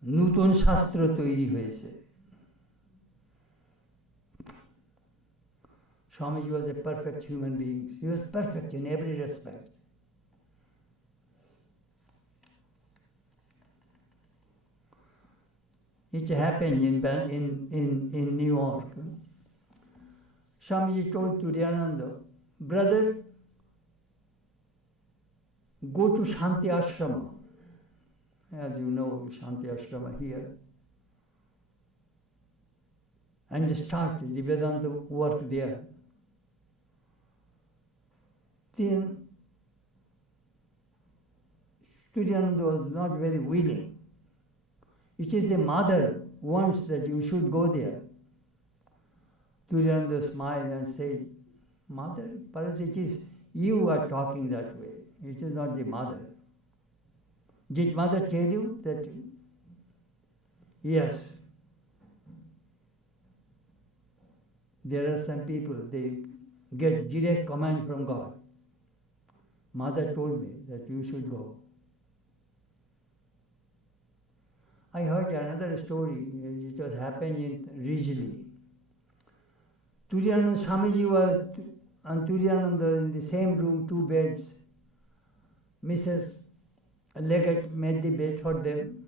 Nutun Shastra তৈরি হয়েছে. Swamiji was a perfect human being. He was perfect in every respect. It happened in New York. Swamiji told Turiyananda, brother, go to Shanti Ashrama. As you know, Shanti Ashrama here. And start the Vedanta work there. Then Turiyananda was not very willing. It is the mother wants that you should go there. Turiyananda smiled and said, mother, perhaps it is you who are talking that way. It is not the mother. Did mother tell you that? Yes. There are some people, they get direct command from God. Mother told me that you should go. I heard another story, it was happened in Rijli. Turiyananda Swamiji was and Turiyananda in the same room, 2 beds. Mrs. Leggett made the bed for them.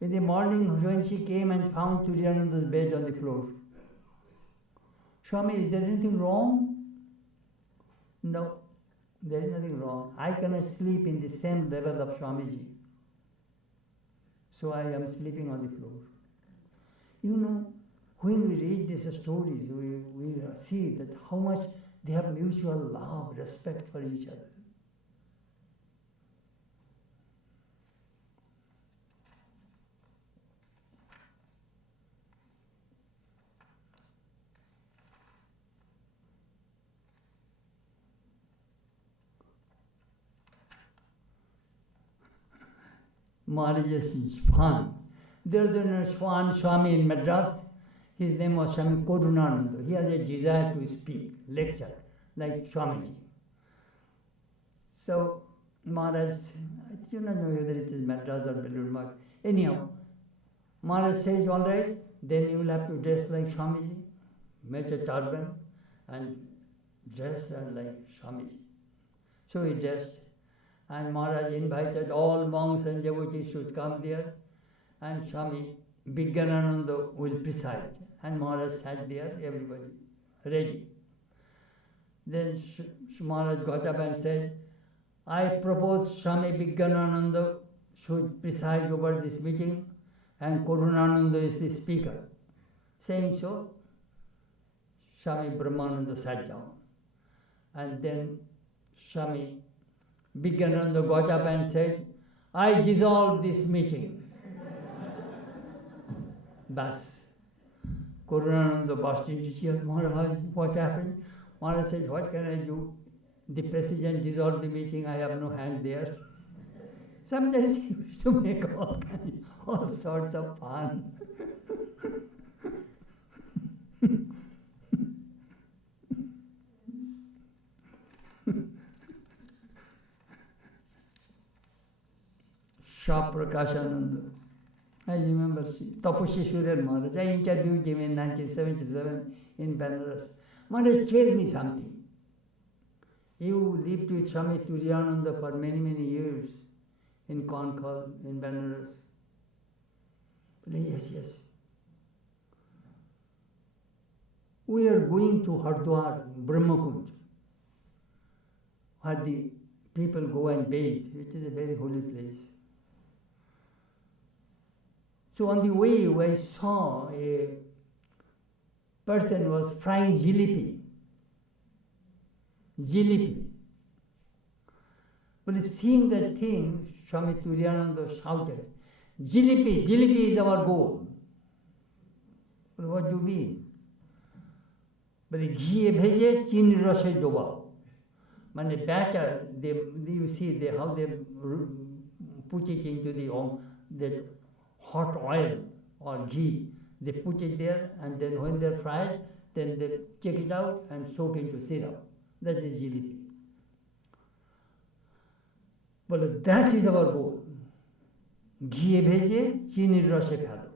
In the morning, when she came and found Turiyananda's bed on the floor, Swami, is there anything wrong? No, there is nothing wrong. I cannot sleep in the same level of Swamiji. So I am sleeping on the floor. You know, when we read these stories, we see that how much they have mutual love, respect for each other. Maharaj's Swan. There is a Swan Swami in Madras. His name was Swami Chetanananda. He has a desire to speak, lecture, like Swamiji. So Maharaj, I do not know whether it is Madras or Belur. Anyhow, Maharaj says, all right, then you will have to dress like Swamiji, make a turban and dress like Swamiji. So he dressed. And Maharaj invited all monks and devotees should come there, and Swami Vigyanananda will preside. And Maharaj sat there, everybody ready. Then Maharaj got up and said, I propose Swami Vigyanananda should preside over this meeting, and Karunananda is the speaker. Saying so, Swami Brahmananda sat down. And then Swami Vigyanananda got up and said, I dissolve this meeting. Bas. Karunananda burst into tears. Maharaj, what happened? Maharaj said, what can I do? The president dissolved the meeting, I have no hand there. Sometimes he used to make all sorts of fun. Prakashananda. I remember Tapashishwarar Maharaj. I interviewed him in 1977 in Benares. Maharaj, tell me something. You lived with Swami Turiyananda for many, many years in Concord, in Benares. Yes, yes. We are going to Hardwar, Brahmakunj, where the people go and bathe. It is a very holy place. So on the way, I saw a person was frying jalebi. Jalebi. But seeing that thing, Swami Turiyananda shouted, "Jalebi, jalebi is our goal." But what do you mean? But ঘিয়ে ভেজে চিনি রসে ডোবাও, মানে batter, you see how they put it into the hot oil or ghee. They put it there, and then when they're fried, then they take it out and soak into syrup. That is jalebi. But that is our goal. ঘিয়ে ভেজে চিনির রসে ফেলো,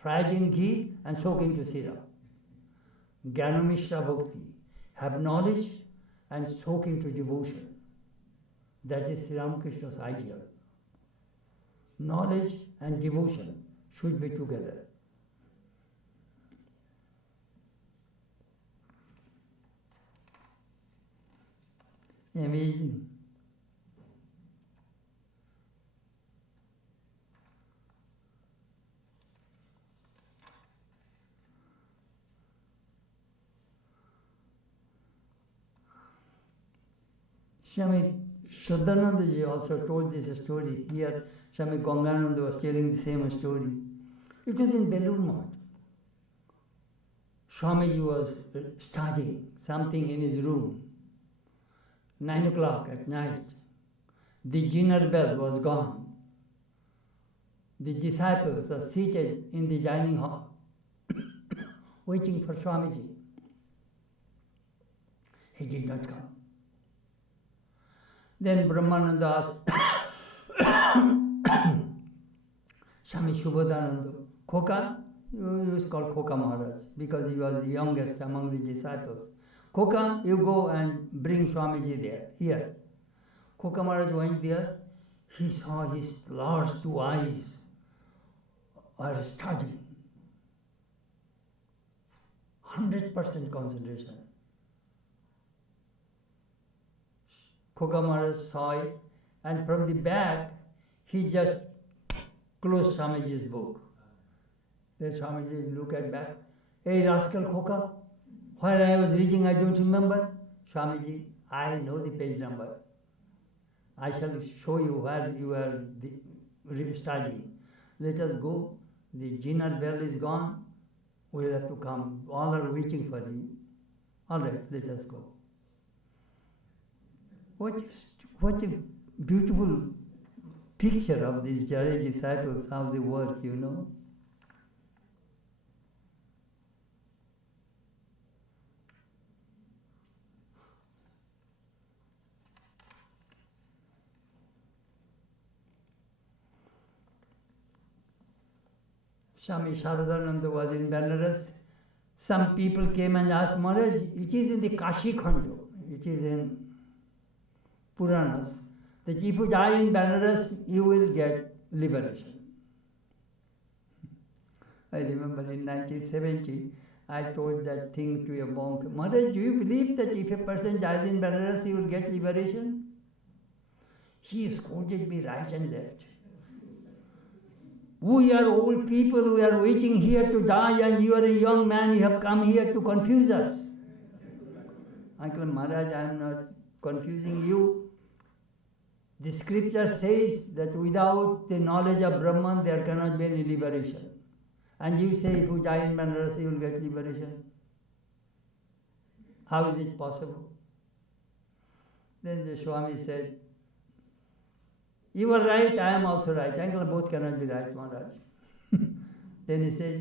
fried in ghee and soak into syrup. Jnana Mishra Bhakti, have knowledge and soak into devotion. That is Sri Ramakrishna's ideal. Knowledge and devotion should be together. Amazing. Swami Chetanananda ji also told this story. Here, Swami Gangananda was telling the same story. It was in Belur Math. Swamiji was studying something in his room. 9 o'clock at night. The dinner bell was gone. The disciples are seated in the dining hall, waiting for Swamiji. He did not come. Then Brahmananda asked Swami Subodhananda, Khoka, he was called Khoka Maharaj because he was the youngest among the disciples. Khoka, you go and bring Swamiji there, here. Khoka Maharaj went there, he saw his large 2 eyes are studying. 100% concentration. Khoka Maharaj saw it, and from the back, he just closed Swamiji's book. Then Swamiji looked at back, "Hey rascal Khoka, where I was reading I don't remember." Swamiji, "I know the page number. I shall show you where you are studying. Let us go. The dinner bell is gone. We will have to come. All are waiting for you. All right, let us go." What a beautiful picture of these Jari disciples, how they work, you know. Swami Sharadananda was in Benares. Some people came and asked, "Maharaj, it is in the Kashi Khanda, it is in Puranas, that if you die in Benares, you will get liberation." I remember in 1970, I told that thing to a monk, "Maharaj, do you believe that if a person dies in Benares, he will get liberation?" He scolded me right and left. "We are old people, we are waiting here to die, and you are a young man, you have come here to confuse us." Uncle Maharaj, I am not confusing you. The scripture says that without the knowledge of Brahman, there cannot be any liberation. And you say if you die in Benares, you will get liberation. How is it possible? Then the Swami said, "You are right, I am also right. Uncle, both cannot be right, Maharaj." Then he said,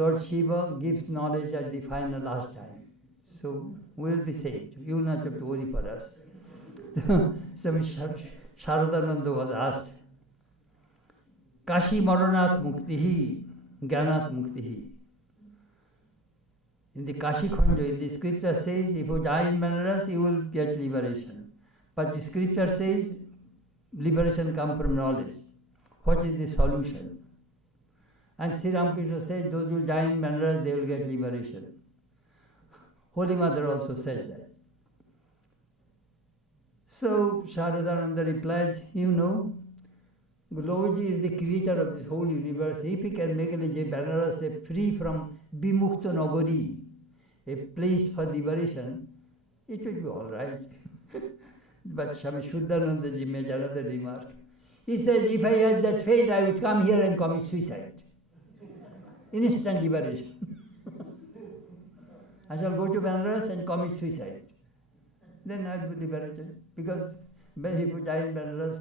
"Lord Shiva gives knowledge at the final last time. So we will be saved. You will not have to worry for us." So Sharadananda was asked, "Kashi Maranat Muktihi, Jnanat Muktihi." In the Kashi Khanda, the scripture says, if you die in Benares, you will get liberation. But the scripture says, liberation comes from knowledge. What is the solution? And Sri Ramakrishna said, those who die in Benares, they will get liberation. Holy Mother also said that. So Sharadananda replied, "You know, Lordji is the creator of this whole universe. If he can make Benares free from Bimukta Nagari, a place for liberation, it would be all right. But Swami Shuddhanandaji made another remark. He said, if I had that faith, I would come here and commit suicide. Instant liberation. I shall go to Benares and commit suicide. Then I will be liberated. Because when people die in Benares,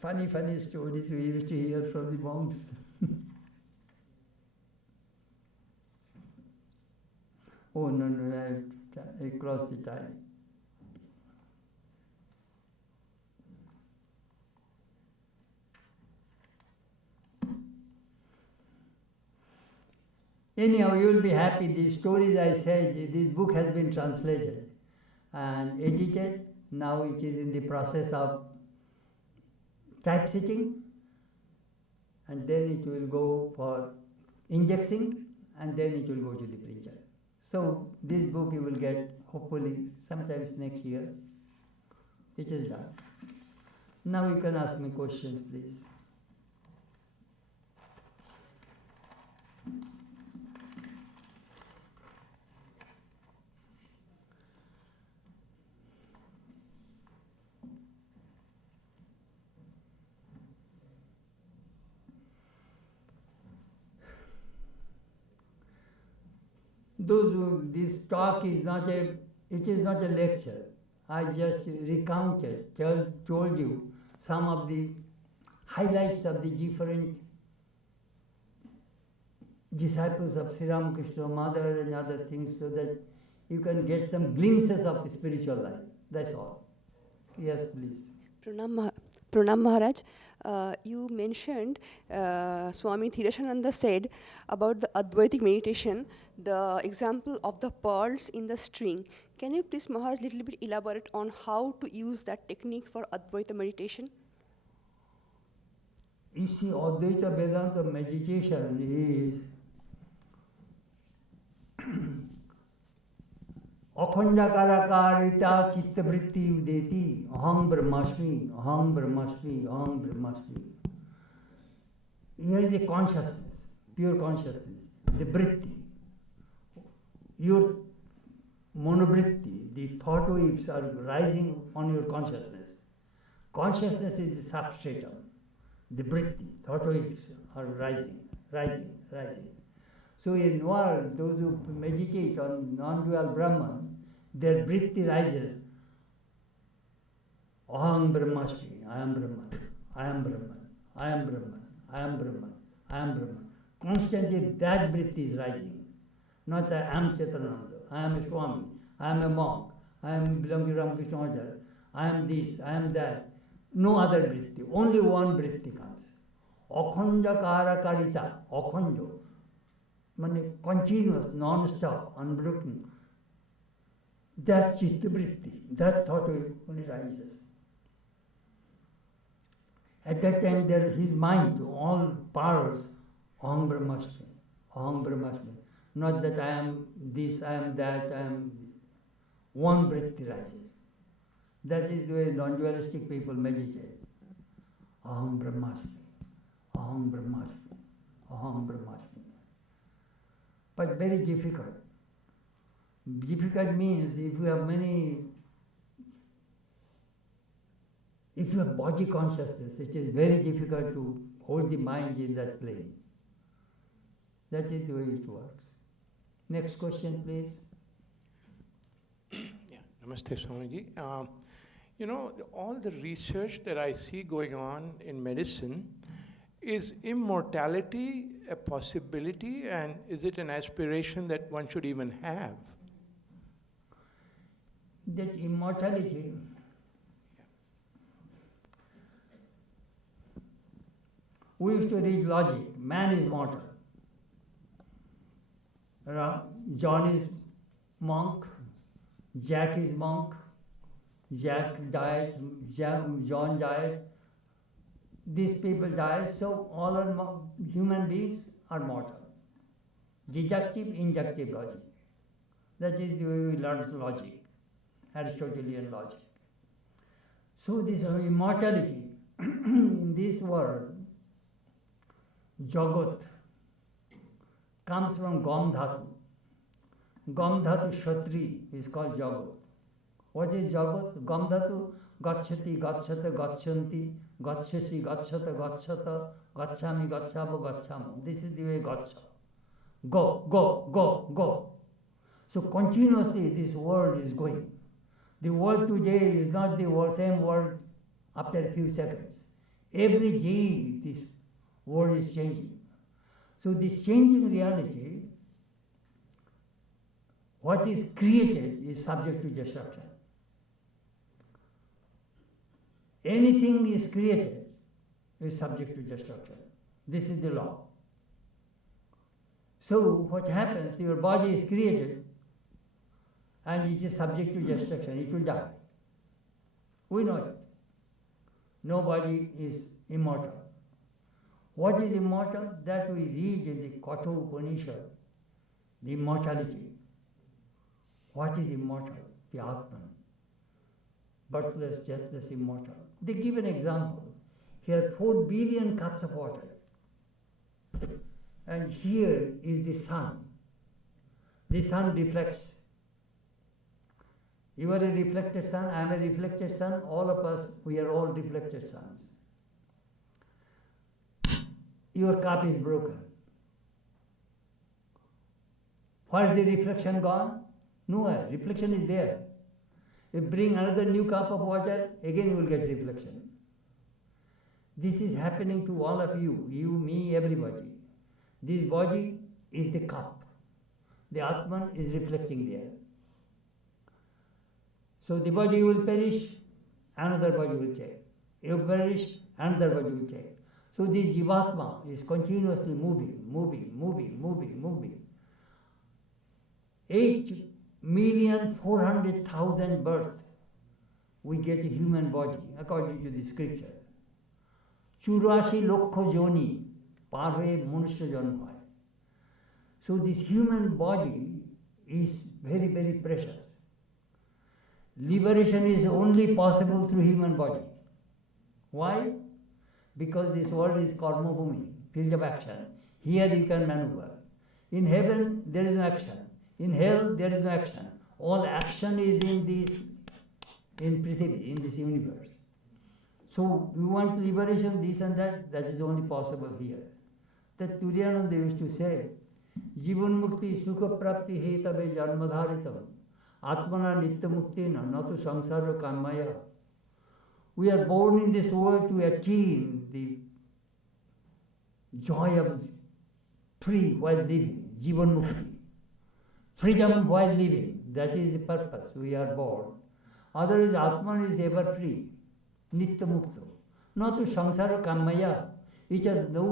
funny stories we used to hear from the monks. Oh, no, I crossed the time. Anyhow, you will be happy. The stories I said, this book has been translated and edited. Now it is in the process of typesetting, and then it will go for indexing, and then it will go to the printer. So this book you will get hopefully sometimes next year. It is done. Now you can ask me questions, please. This talk is not a lecture. I just recounted, told you some of the highlights of the different disciples of Sri Ramakrishna, Mother and other things, so that you can get some glimpses of the spiritual life. That's all. Yes, please. Pranam Maharaj, you mentioned Swami Chetanananda said about the Advaitic meditation, the example of the pearls in the string. Can you please, Maharaj, little bit elaborate on how to use that technique for Advaita meditation? You see, Advaita Vedanta meditation is Akhonjakarakarita chittavritti udeti aham brahmasmi, aham brahmasmi, aham brahmasmi. Here is the consciousness, pure consciousness, the vritti. Your monovritti, the thought waves are rising on your consciousness. Consciousness is the substratum. The vritti, thought waves are rising. So in world, those who meditate on non-dual Brahman, their vritti rises. Aham brahmasmi, I am Brahman, I am Brahman, I am Brahman, I am Brahman, I am Brahman. Constantly that vritti is rising. Not that I am Chetanananda, I am a Swami, I am a monk, I belong to Ramakrishna Order, I am this, I am that. No other vritti, only one vritti comes. Akhonja kara karita, akhonja. Continuous, non-stop, unbroken. That chitta vritti, that thought only rises. At that time, his mind, all powers, aham brahmasmi, aham brahmasmi. Not that I am this, I am that, I am one vritti rises. That is the way non-dualistic people meditate. Aham brahmasmi, aham brahmasmi, aham brahmasmi. But very difficult. Difficult means if you have body consciousness, it is very difficult to hold the mind in that plane. That is the way it works. Next question, please. Yeah, Namaste, Swamiji. All the research that I see going on in medicine, is immortality a possibility, and is it an aspiration that one should even have? That immortality, we used to read logic. Man is mortal. John is monk, Jack is monk, Jack died, John died. These people die, so all are human beings are mortal. Deductive, inductive logic. That is the way we learn logic, Aristotelian logic. So this immortality in this world, Jagat, comes from Gam Dhatu. Gam Dhatu Shatri is called Jagat. What is Jagat? Gam Dhatu Gacchati, Gacchata, Gacchanti, Gacchasi, Gacchata, Gacchata, Gacchami, Gacchavo, Gacchamo. This is the way Gaccha. Go, go, go, go. So continuously this world is going. The world today is not the same world after a few seconds. Every day this world is changing. So this changing reality, what is created is subject to destruction. Anything is created is subject to destruction. This is the law. So what happens, your body is created and it is subject to destruction, it will die. We know it. Nobody is immortal. What is immortal? That we read in the Katha Upanishad, the immortality. What is immortal? The Atman. Birthless, deathless, immortal. They give an example. Here 4 billion cups of water. And here is the sun. The sun reflects. You are a reflected sun, I am a reflected sun, all of us, we are all reflected suns. Your cup is broken. Where is the reflection gone? Nowhere. Reflection is there. You bring another new cup of water, again you will get reflection. This is happening to all of you, me, everybody. This body is the cup. The Atman is reflecting there. So the body will perish, another body will take. You perish, another body will take. So this Jivatma is continuously moving. 8,400,000 births, we get a human body, according to the scripture. 84 লক্ষ joni, পার হয়ে মনুষ্য জন্ম হয়. So this human body is very, very precious. Liberation is only possible through human body. Why? Because this world is karma bhumi, field of action. Here you can maneuver. In heaven there is no action. In hell there is no action. All action is in Prithvi, in this universe. So you want liberation, this and that is only possible here. That Turiyananda used to say, Jivan mukti sukha prapti hetave janmadharitam. Atmana nitya mukti na natu samsara kamaya. We are born in this world to attain the joy of free while living, Jivan mukti. Freedom while living, that is the purpose, we are born. Otherwise Atman is ever free, nitya mukta. Natu samsara kamaya, which has no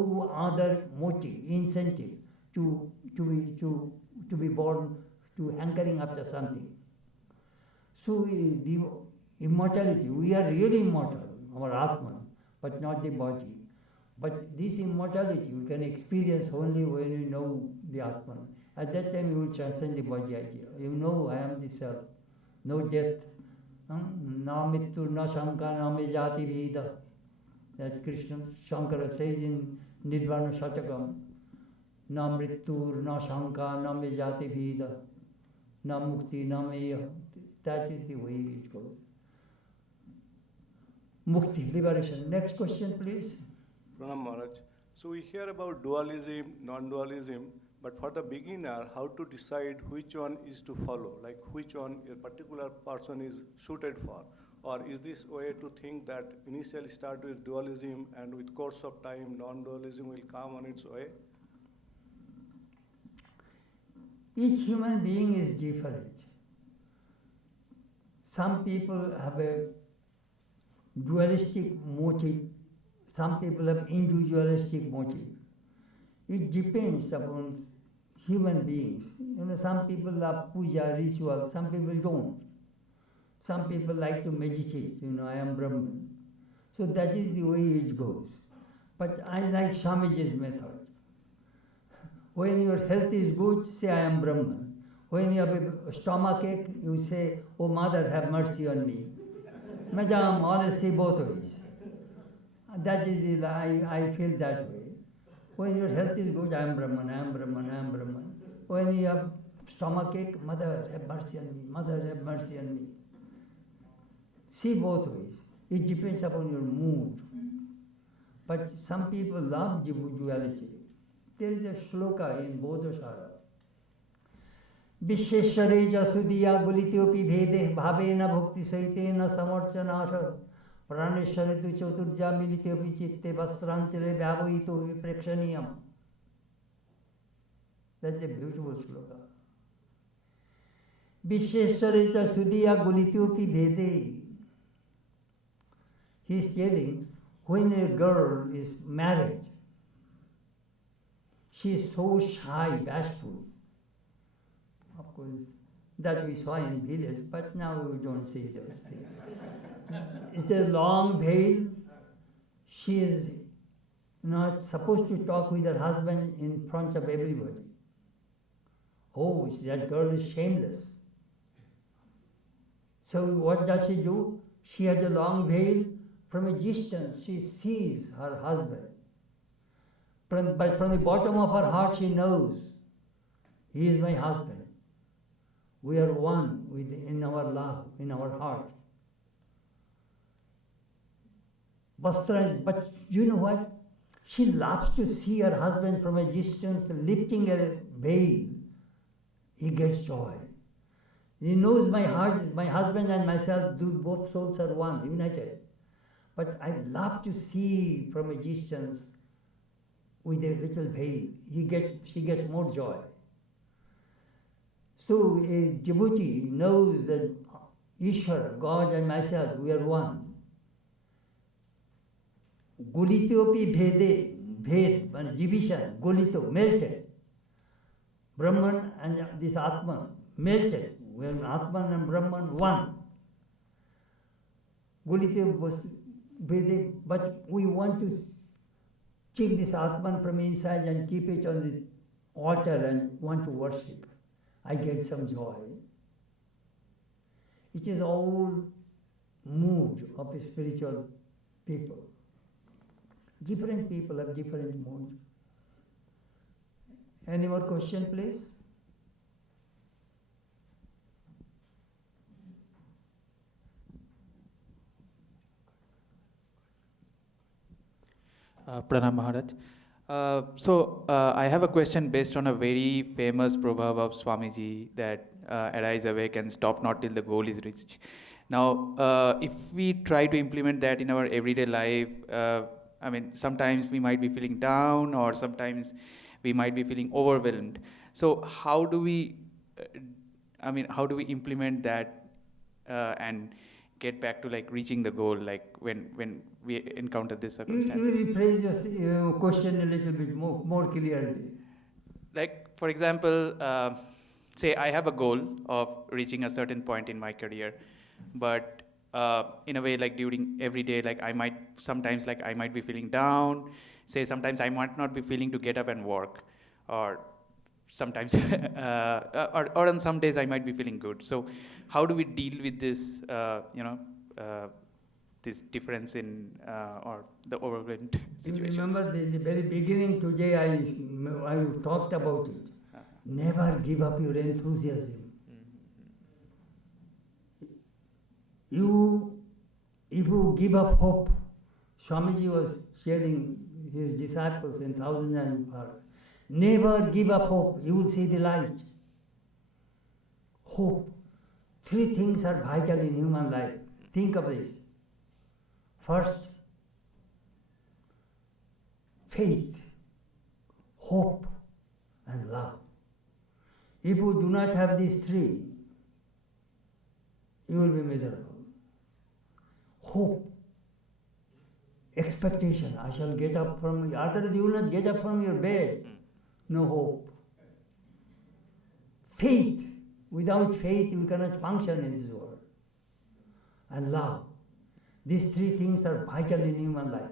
other motive, incentive to be born, to hankering after something. So the immortality, we are really immortal, our Atman, but not the body. But this immortality we can experience only when you know the Atman. At that time you will transcend the body idea. You know I am the self, no death, na mittu, na shanka, na me jati bheda. As Krishna Shankara says in Nirvana Shatakam, na mrittu, na shanka, na me jati bheda, na mukti, na meya. That is the way it goes. Mukti, liberation. Next question, please. Pranam Maharaj. So we hear about dualism, non-dualism, but for the beginner, how to decide which one is to follow, like which one a particular person is suited for? Or is this way to think that initially start with dualism and with course of time, non-dualism will come on its way? Each human being is different. Some people have a dualistic motive, some people have individualistic motive. It depends upon human beings. Some people love puja, ritual, some people don't. Some people like to meditate, I am Brahman. So that is the way it goes. But I like Swamiji's method. When your health is good, say I am Brahman. When you have a stomachache, you say, oh mother, have mercy on me. Madam, always say both ways. That is I feel that way. When your health is good, I am Brahman, I am Brahman, I am Brahman. When you have stomachache, Mother, have mercy on me, Mother, have mercy on me. See both ways. It depends upon your mood. But some people love duality. There is a shloka in Bodhasara. Visheshware jasudiya gulityopi bhede bhavena bhakti saitena samarchanasha praneshware tu chaturja milityopi chitte vastranchale vyavohito viprekshaniyam. That's a beautiful shloka. Visheshware jasudiya gulityopi bhede. He is telling, when a girl is married, she is so shy, bashful. Of course, that we saw in village, but now we don't see those things. It's a long veil. She is not supposed to talk with her husband in front of everybody. Oh, that girl is shameless. So what does she do? She has a long veil. From a distance, she sees her husband. But from the bottom of her heart, she knows, he is my husband. We are one in our love, in our heart. But you know what? She loves to see her husband from a distance, lifting a veil. He gets joy. He knows my heart, my husband and myself, both souls are one, united. But I love to see from a distance with a little veil. She gets more joy. So a devotee knows that Ishvara, God and myself, we are one. Gulityopi bhede, bhed, division, gulito, melted. Brahman and this Atman, melted. We are Atman and Brahman, one. Gulityopi was bhede, but we want to take this Atman from inside and keep it on the altar and want to worship. I get some joy. It is all mood of spiritual people. Different people have different moods. Any more question, please? Pranam Maharaj. I have a question based on a very famous proverb of Swamiji that arise, awake, and stop not till the goal is reached. Now, if we try to implement that in our everyday life, sometimes we might be feeling down, or sometimes we might be feeling overwhelmed. So, how do we implement that and get back to reaching the goal, when we encounter these circumstances? You rephrase your question a little bit more clearly. For example, say I have a goal of reaching a certain point in my career, but in a way, during every day, I might be feeling down. Say sometimes I might not be feeling to get up and work, or sometimes, or on some days I might be feeling good. So, how do we deal with this? This difference in or the overwhelmed situations. You remember the very beginning today I talked about it. Never give up your enthusiasm. If you give up hope, Swamiji was sharing his disciples in thousands and never give up hope, you will see the light. Hope. 3 things are vital in human life. Think of this. First, faith, hope, and love. If you do not have these 3, you will be miserable. Hope, expectation, I shall get up from, otherwise you will not get up from your bed. No hope. Faith, without faith you cannot function in this world. And love. These 3 things are vital in human life.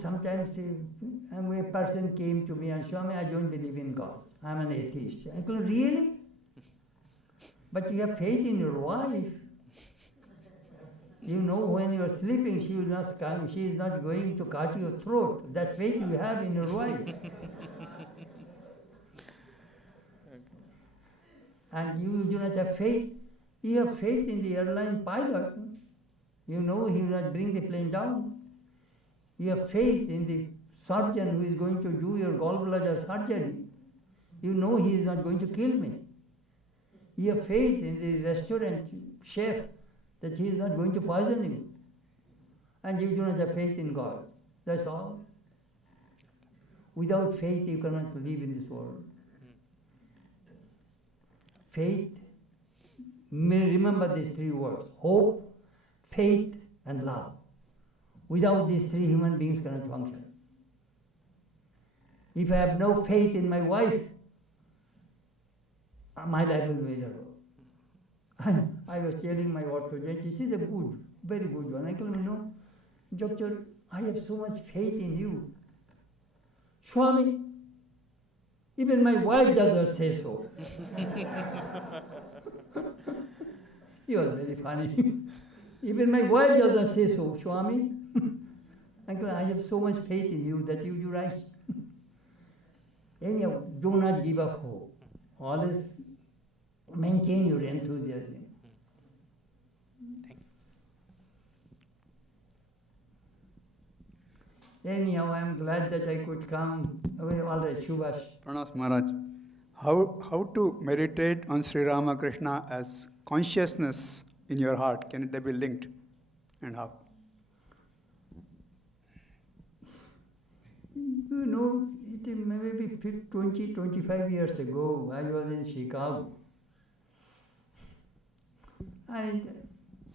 Sometimes a person came to me and Swami, I don't believe in God. I'm an atheist. I go, really? But you have faith in your wife. You know when you are sleeping, she will not come, she is not going to cut your throat. That faith you have in your wife. And you do not have faith. You have faith in the airline pilot. You know he will not bring the plane down. You have faith in the surgeon who is going to do your gallbladder surgery. You know he is not going to kill me. You have faith in the restaurant chef that he is not going to poison you. And you do not have faith in God. That's all. Without faith you cannot live in this world. Faith, remember these three words: hope, faith, and love. Without these three, human beings cannot function. If I have no faith in my wife, my life will be miserable. And I was telling my orthodontist, she's a good, very good one. I told him, no, doctor, I have so much faith in you. Swami, even my wife does not say so. He was very funny. Even my wife does not say so, Swami. Uncle, I have so much faith in you that you do right. Anyhow, do not give up hope. Always maintain your enthusiasm. Thank you. Anyhow, I am glad that I could come. All right, Shubhash. Pranas Maharaj, how to meditate on Sri Ramakrishna as consciousness in your heart? Can they be linked, and how? You know, it may be 20, 25 years ago, I was in Chicago. And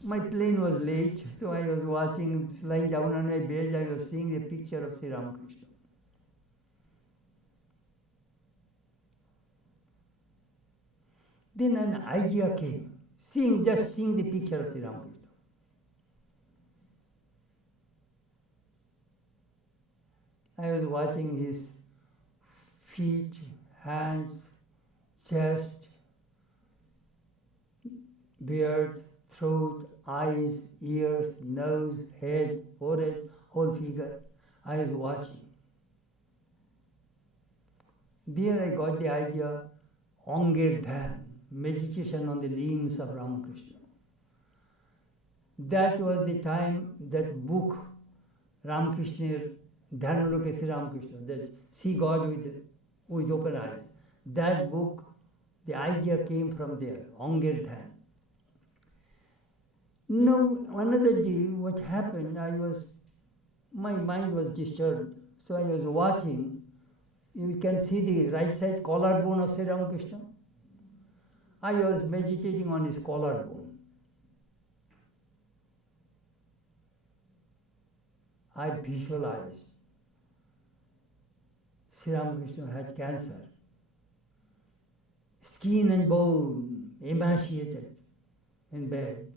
my plane was late, so I was watching, lying down on my bed, I was seeing the picture of Sri Ramakrishna. Then an idea came, just seeing the picture of Sri Ramakrishna. I was watching his feet, hands, chest, beard, throat, eyes, ears, nose, head, forehead, whole figure. I was watching. There I got the idea, Angir Dhyan, meditation on the limbs of Ramakrishna. That was the time that book, Ramakrishna, Dhanaloke Sri Ramakrishna, that see God with open eyes. That book, the idea came from there, Angir Dhyan. No, another day, what happened, my mind was disturbed, so I was watching. You can see the right side collarbone of Sri Ramakrishna. I was meditating on his collarbone. I visualized Sri Ramakrishna had cancer. Skin and bone emaciated in bed.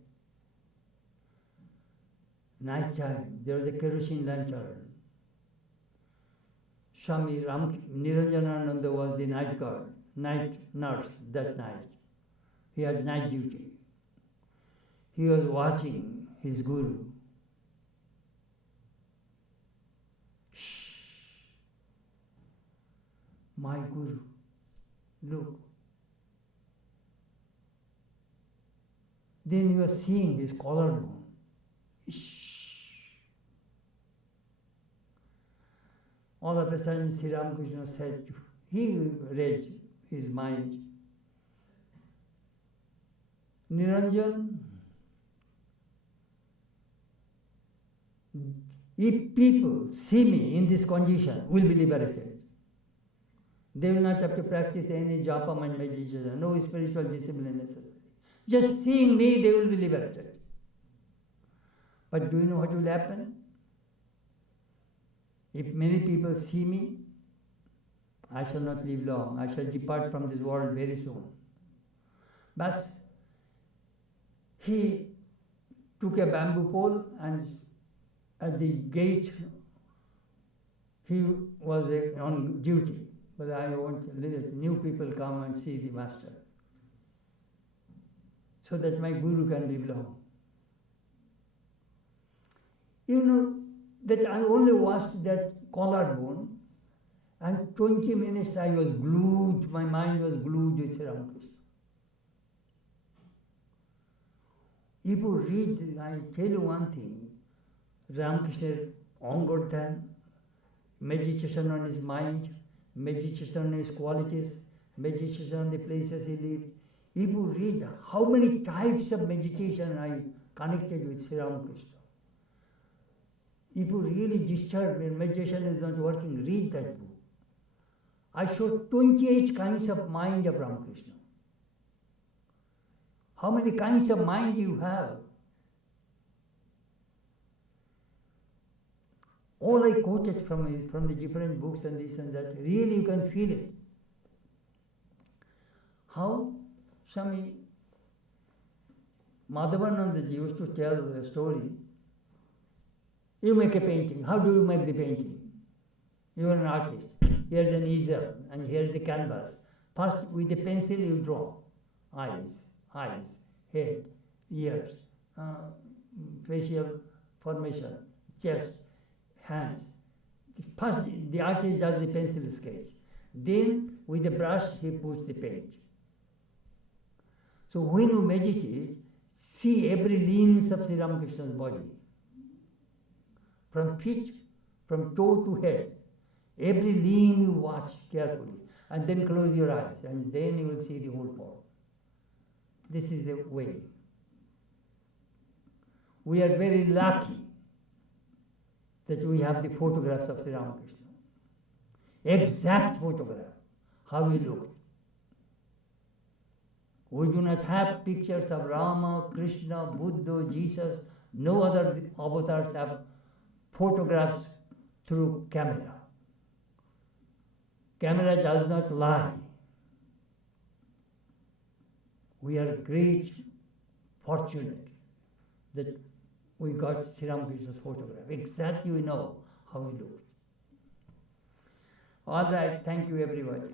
Night time, there was a kerosene lantern. Swami Niranjanananda was the night guard, night nurse that night. He had night duty. He was watching his guru. Shh. My guru, look. Then he was seeing his collarbone. Shh. All of a sudden, Sri Ramakrishna said, he read his mind. Niranjan, if people see me in this condition, will be liberated. They will not have to practice any japa and meditation, no spiritual discipline necessary. Just seeing me, they will be liberated. But do you know what will happen? If many people see me, I shall not live long. I shall depart from this world very soon. But he took a bamboo pole and at the gate, he was on duty. But I want to let new people come and see the master, so that my guru can live long. You know that I only watched that collarbone, and 20 minutes I was glued, my mind was glued with Sri Ramakrishna. If you read, I tell you one thing, Ramakrishna Angorthan, meditation on his mind, meditation on his qualities, meditation on the places he lived. If you read how many types of meditation I connected with Sri Ramakrishna. If you really disturb when meditation is not working, read that book. I showed 28 kinds of mind of Ramakrishna. How many kinds of mind you have? All I quoted from the different books and this and that, really you can feel it. How Swami Madhavanandaji used to tell the story. You make a painting. How do you make the painting? You are an artist. Here's an easel and here's the canvas. First, with the pencil you draw. Eyes, head, ears, facial formation, chest, hands. First, the artist does the pencil sketch. Then, with the brush, he puts the paint. So when you meditate, see every limb of Sri Ramakrishna's body. From feet, from toe to head. Every limb you watch carefully. And then close your eyes, and then you will see the whole form. This is the way. We are very lucky that we have the photographs of Sri Ramakrishna. Exact photograph, how he looked. We do not have pictures of Rama, Krishna, Buddha, Jesus. No other avatars have photographs through camera. Camera does not lie. We are great, fortunate that we got Sri Ramakrishna's photograph. Exactly we know how he looked. All right, thank you everybody.